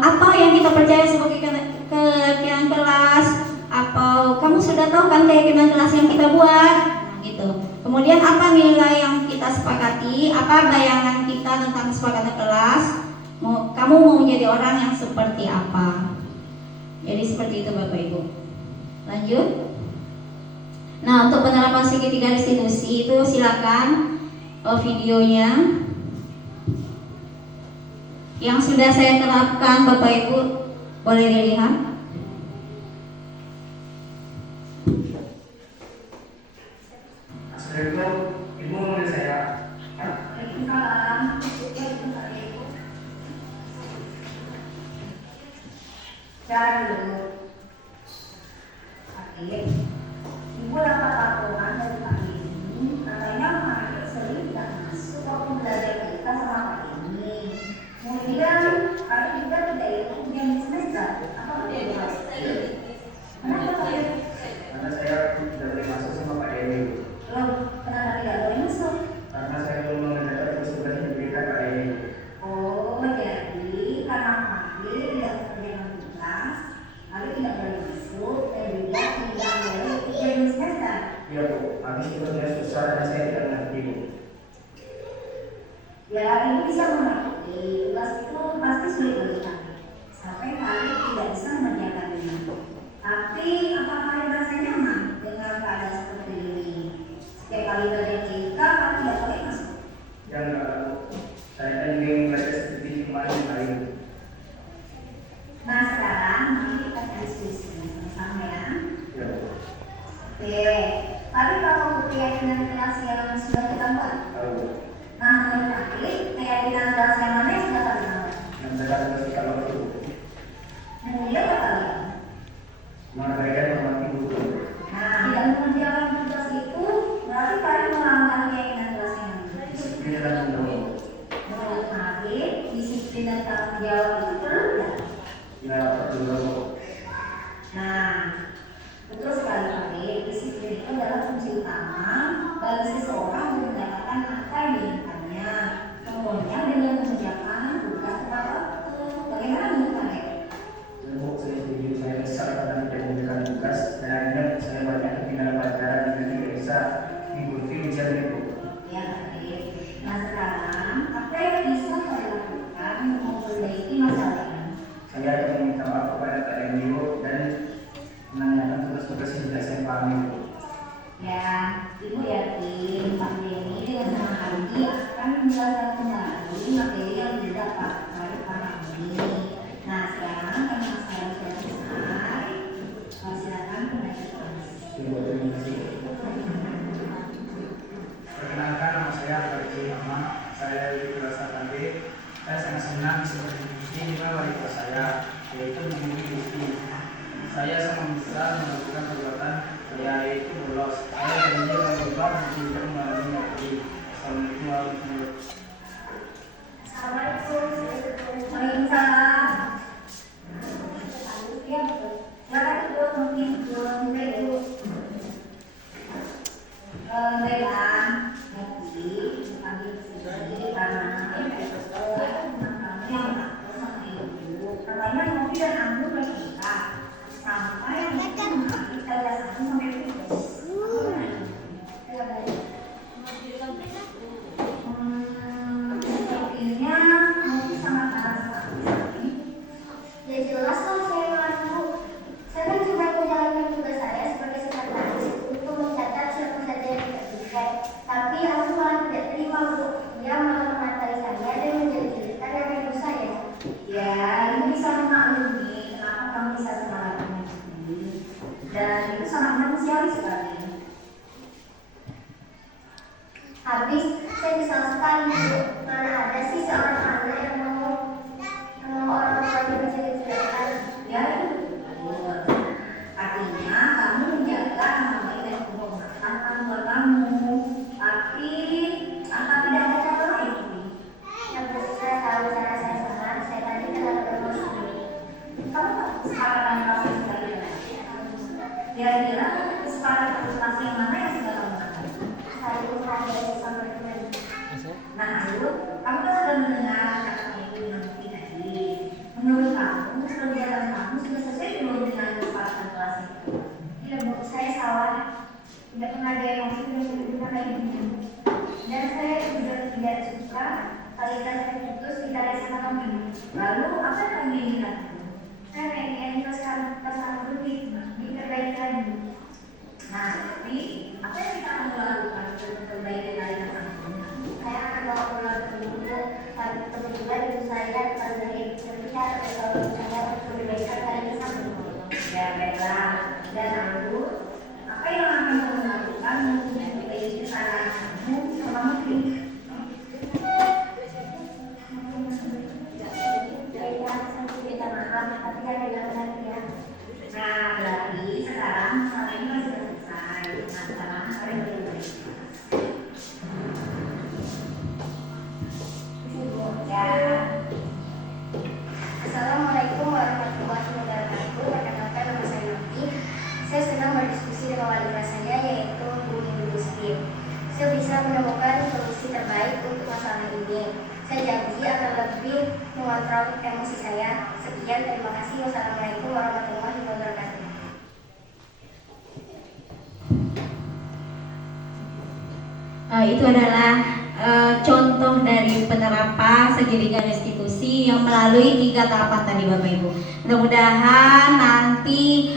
apa yang kita percaya sebagai keyakinan kelas, atau kamu sudah tahu kan keyakinan kelas yang kita buat, gitu. Kemudian apa nilai yang kita sepakati, apa bayangan kita tentang kesepakatan kelas, kamu mau menjadi orang yang seperti apa. Jadi seperti itu Bapak Ibu. Lanjut. Nah, untuk penerapan segitiga restitusi itu silakan videonya yang sudah saya terapkan Bapak Ibu boleh dilihat. Assalamualaikum, Ibu mengenai saya. Jangan dulu. Akhir, Ibu dapat laporan dari Pak ini, katanya Pak sering tidak masuk waktu belajar kita sama Pak ini. Kemudian Pak juga tidak ikut ujian semester. Apakah dan anggur bagi kita. Sampai kita mengambil 13 tahun sampai putus. Sepertinya mungkin sangat keras sekali. Ya jelas lah saya malu. Saya kan cuma menjalankan tugas saya sebagai sekretaris untuk mencatat siapa saja yang tidak tiket. Tapi aku malah tidak terima, Bu. Dia malah mengatai saya dan menjelek-jelekan nama ibu saya. Ya, ini bisa memaklumi kenapa kamu bisa semangat ini. Dan itu sangat manusiawi sekali. Habis saya kesal sekali, Bu. Mana ada sih seorang anak yang mau orang tuanya menjelek-jelekan. Ya, itu betul. Artinya kamu menjaga nama baik dan kehormatan orang tua kamu. Tapi tidak ada cara lain. Ya, Bu, saya tahu cara saya salah. Saya tadi terlalu emosi. Kamu kesepakatan kelas yang sudah dilakukan. Kira-kira kesepakatan kelas yang mana yang sudah kamu lakukan? Saling menghargai sesama teman. Nah, Ayu, kamu kan sudah mendengar kata ibu yang tadi. Menurut kamu, kegiatan kamu sudah selesai belum dengan kesepakatan kelas itu? Iya, Bu, saya salah. Tidak menghargai emosi dan tidak kayak begini. Dan saya juga tidak suka kalau saya putus ditarik sama kamu. Lalu, apa yang kamu inginkan? Saya pengen pasangan dulu diperbaiki lagi. Nah, tapi apa yang bisa kamu lakukan untuk memperbaiki kalian kamu? Saya akan bawa pulang ke ibu dan kebetulan ibu saya dari sertifikat atau kalau saya untuk perbaikan kali sama. Ya, baiklah. Dan aku, apa yang akan kamu lakukan untuk memperbaiki kesalahan kamu sama Mungkin? Saya minta maaf, tapi saya bilang lagi ya. Nah, berarti sekarang masalah ini masih selesai. Nah, sekarang apa yang perlu dilakukan? Ya. Assalamualaikum warahmatullahi wabarakatuh. Perkenalkan nama saya Novi. Saya sedang berdiskusi dengan wali kelas saya yaitu Bu Gusti. Saya bisa menemukan solusi terbaik untuk masalah ini. Saya janji akan lebih mengontrol emosi saya. Sekian, terima kasih. Wassalamualaikum warahmatullahi wabarakatuh. Itu adalah contoh dari penerapan segitiga restitusi yang melalui 3 tahapan tadi Bapak Ibu. Mudah-mudahan nanti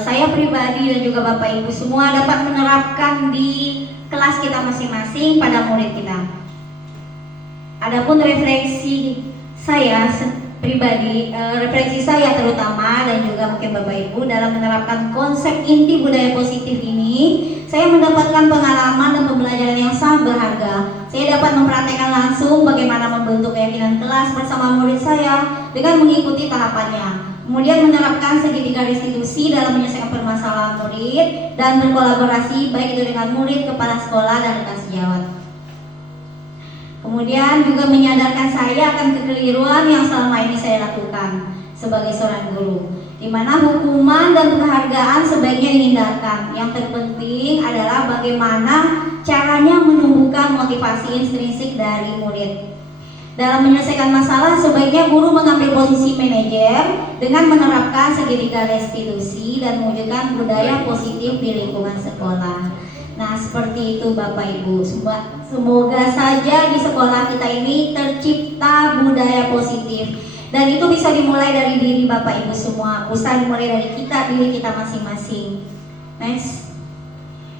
saya pribadi dan juga Bapak Ibu semua dapat menerapkan di kelas kita masing-masing pada murid kita. Adapun refleksi saya pribadi, refleksi saya terutama dan juga mungkin Bapak Ibu dalam menerapkan konsep inti budaya positif ini, saya mendapatkan pengalaman dan pembelajaran yang sangat berharga. Saya dapat mempraktekkan langsung bagaimana membentuk keyakinan kelas bersama murid saya dengan mengikuti tahapannya. Kemudian menerapkan segitiga restitusi dalam menyelesaikan permasalahan murid dan berkolaborasi baik itu dengan murid, kepala sekolah, dan rekan sejawat. Kemudian juga menyadarkan saya akan kekeliruan yang selama ini saya lakukan sebagai seorang guru, di mana hukuman dan penghargaan sebaiknya dihindarkan. Yang terpenting adalah bagaimana caranya menumbuhkan motivasi intrinsik dari murid. Dalam menyelesaikan masalah, sebaiknya guru mengambil posisi manajer dengan menerapkan segitiga restitusi dan mewujudkan budaya positif di lingkungan sekolah. Nah, seperti itu Bapak Ibu. Semoga saja di sekolah kita ini tercipta budaya positif. Dan itu bisa dimulai dari diri Bapak Ibu semua. Bisa dimulai dari diri kita masing-masing. Next.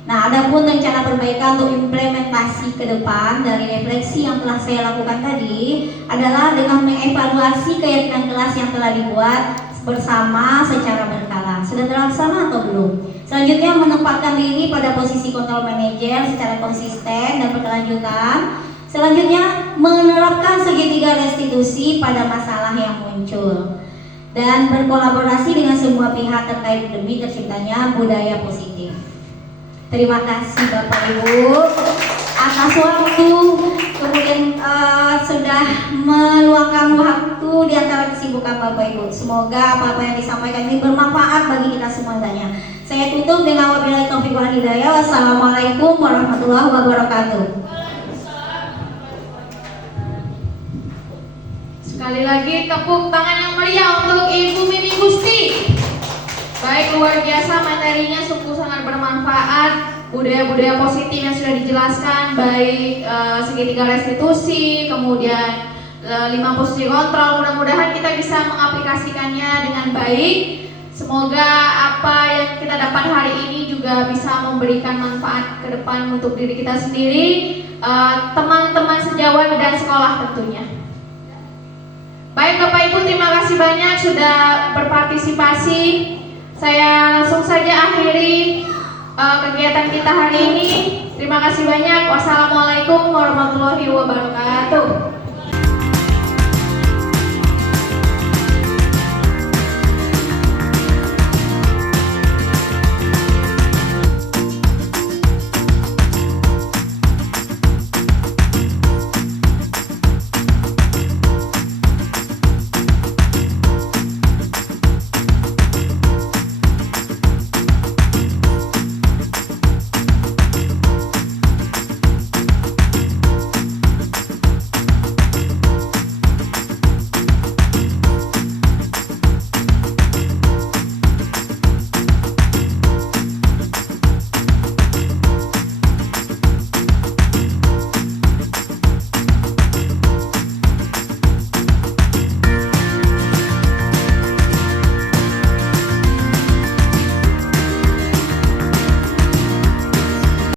Nah, adapun rencana perbaikan untuk implementasi ke depan dari refleksi yang telah saya lakukan tadi adalah dengan mengevaluasi keyakinan kelas yang telah dibuat bersama secara berkala. Sudah terlaksana atau belum? Selanjutnya menempatkan diri pada posisi kontrol manajer secara konsisten dan berkelanjutan. Selanjutnya menerapkan segitiga restitusi pada masalah yang muncul dan berkolaborasi dengan semua pihak terkait demi terciptanya budaya positif. Terima kasih Bapak Ibu atas waktu, kemudian sudah meluangkan waktu di antara kesibukan Bapak Ibu. Semoga apa-apa yang disampaikan ini bermanfaat bagi kita semuanya. Saya tutup dengan wabillahi taufiq wal hidayah. Wassalamualaikum warahmatullahi wabarakatuh. Sekali lagi tepuk tangan yang meriah untuk Ibu Mimi Gusti. Baik, luar biasa materinya, sungguh sangat bermanfaat. Budaya-budaya positif yang sudah dijelaskan, baik segitiga restitusi, kemudian 5 posisi kontrol. Mudah-mudahan kita bisa mengaplikasikannya dengan baik. Semoga apa yang kita dapat hari ini juga bisa memberikan manfaat ke depan untuk diri kita sendiri, teman-teman sejawat dan sekolah tentunya. Baik Bapak Ibu, terima kasih banyak sudah berpartisipasi. Saya langsung saja akhiri kegiatan kita hari ini. Terima kasih banyak. Wassalamualaikum warahmatullahi wabarakatuh.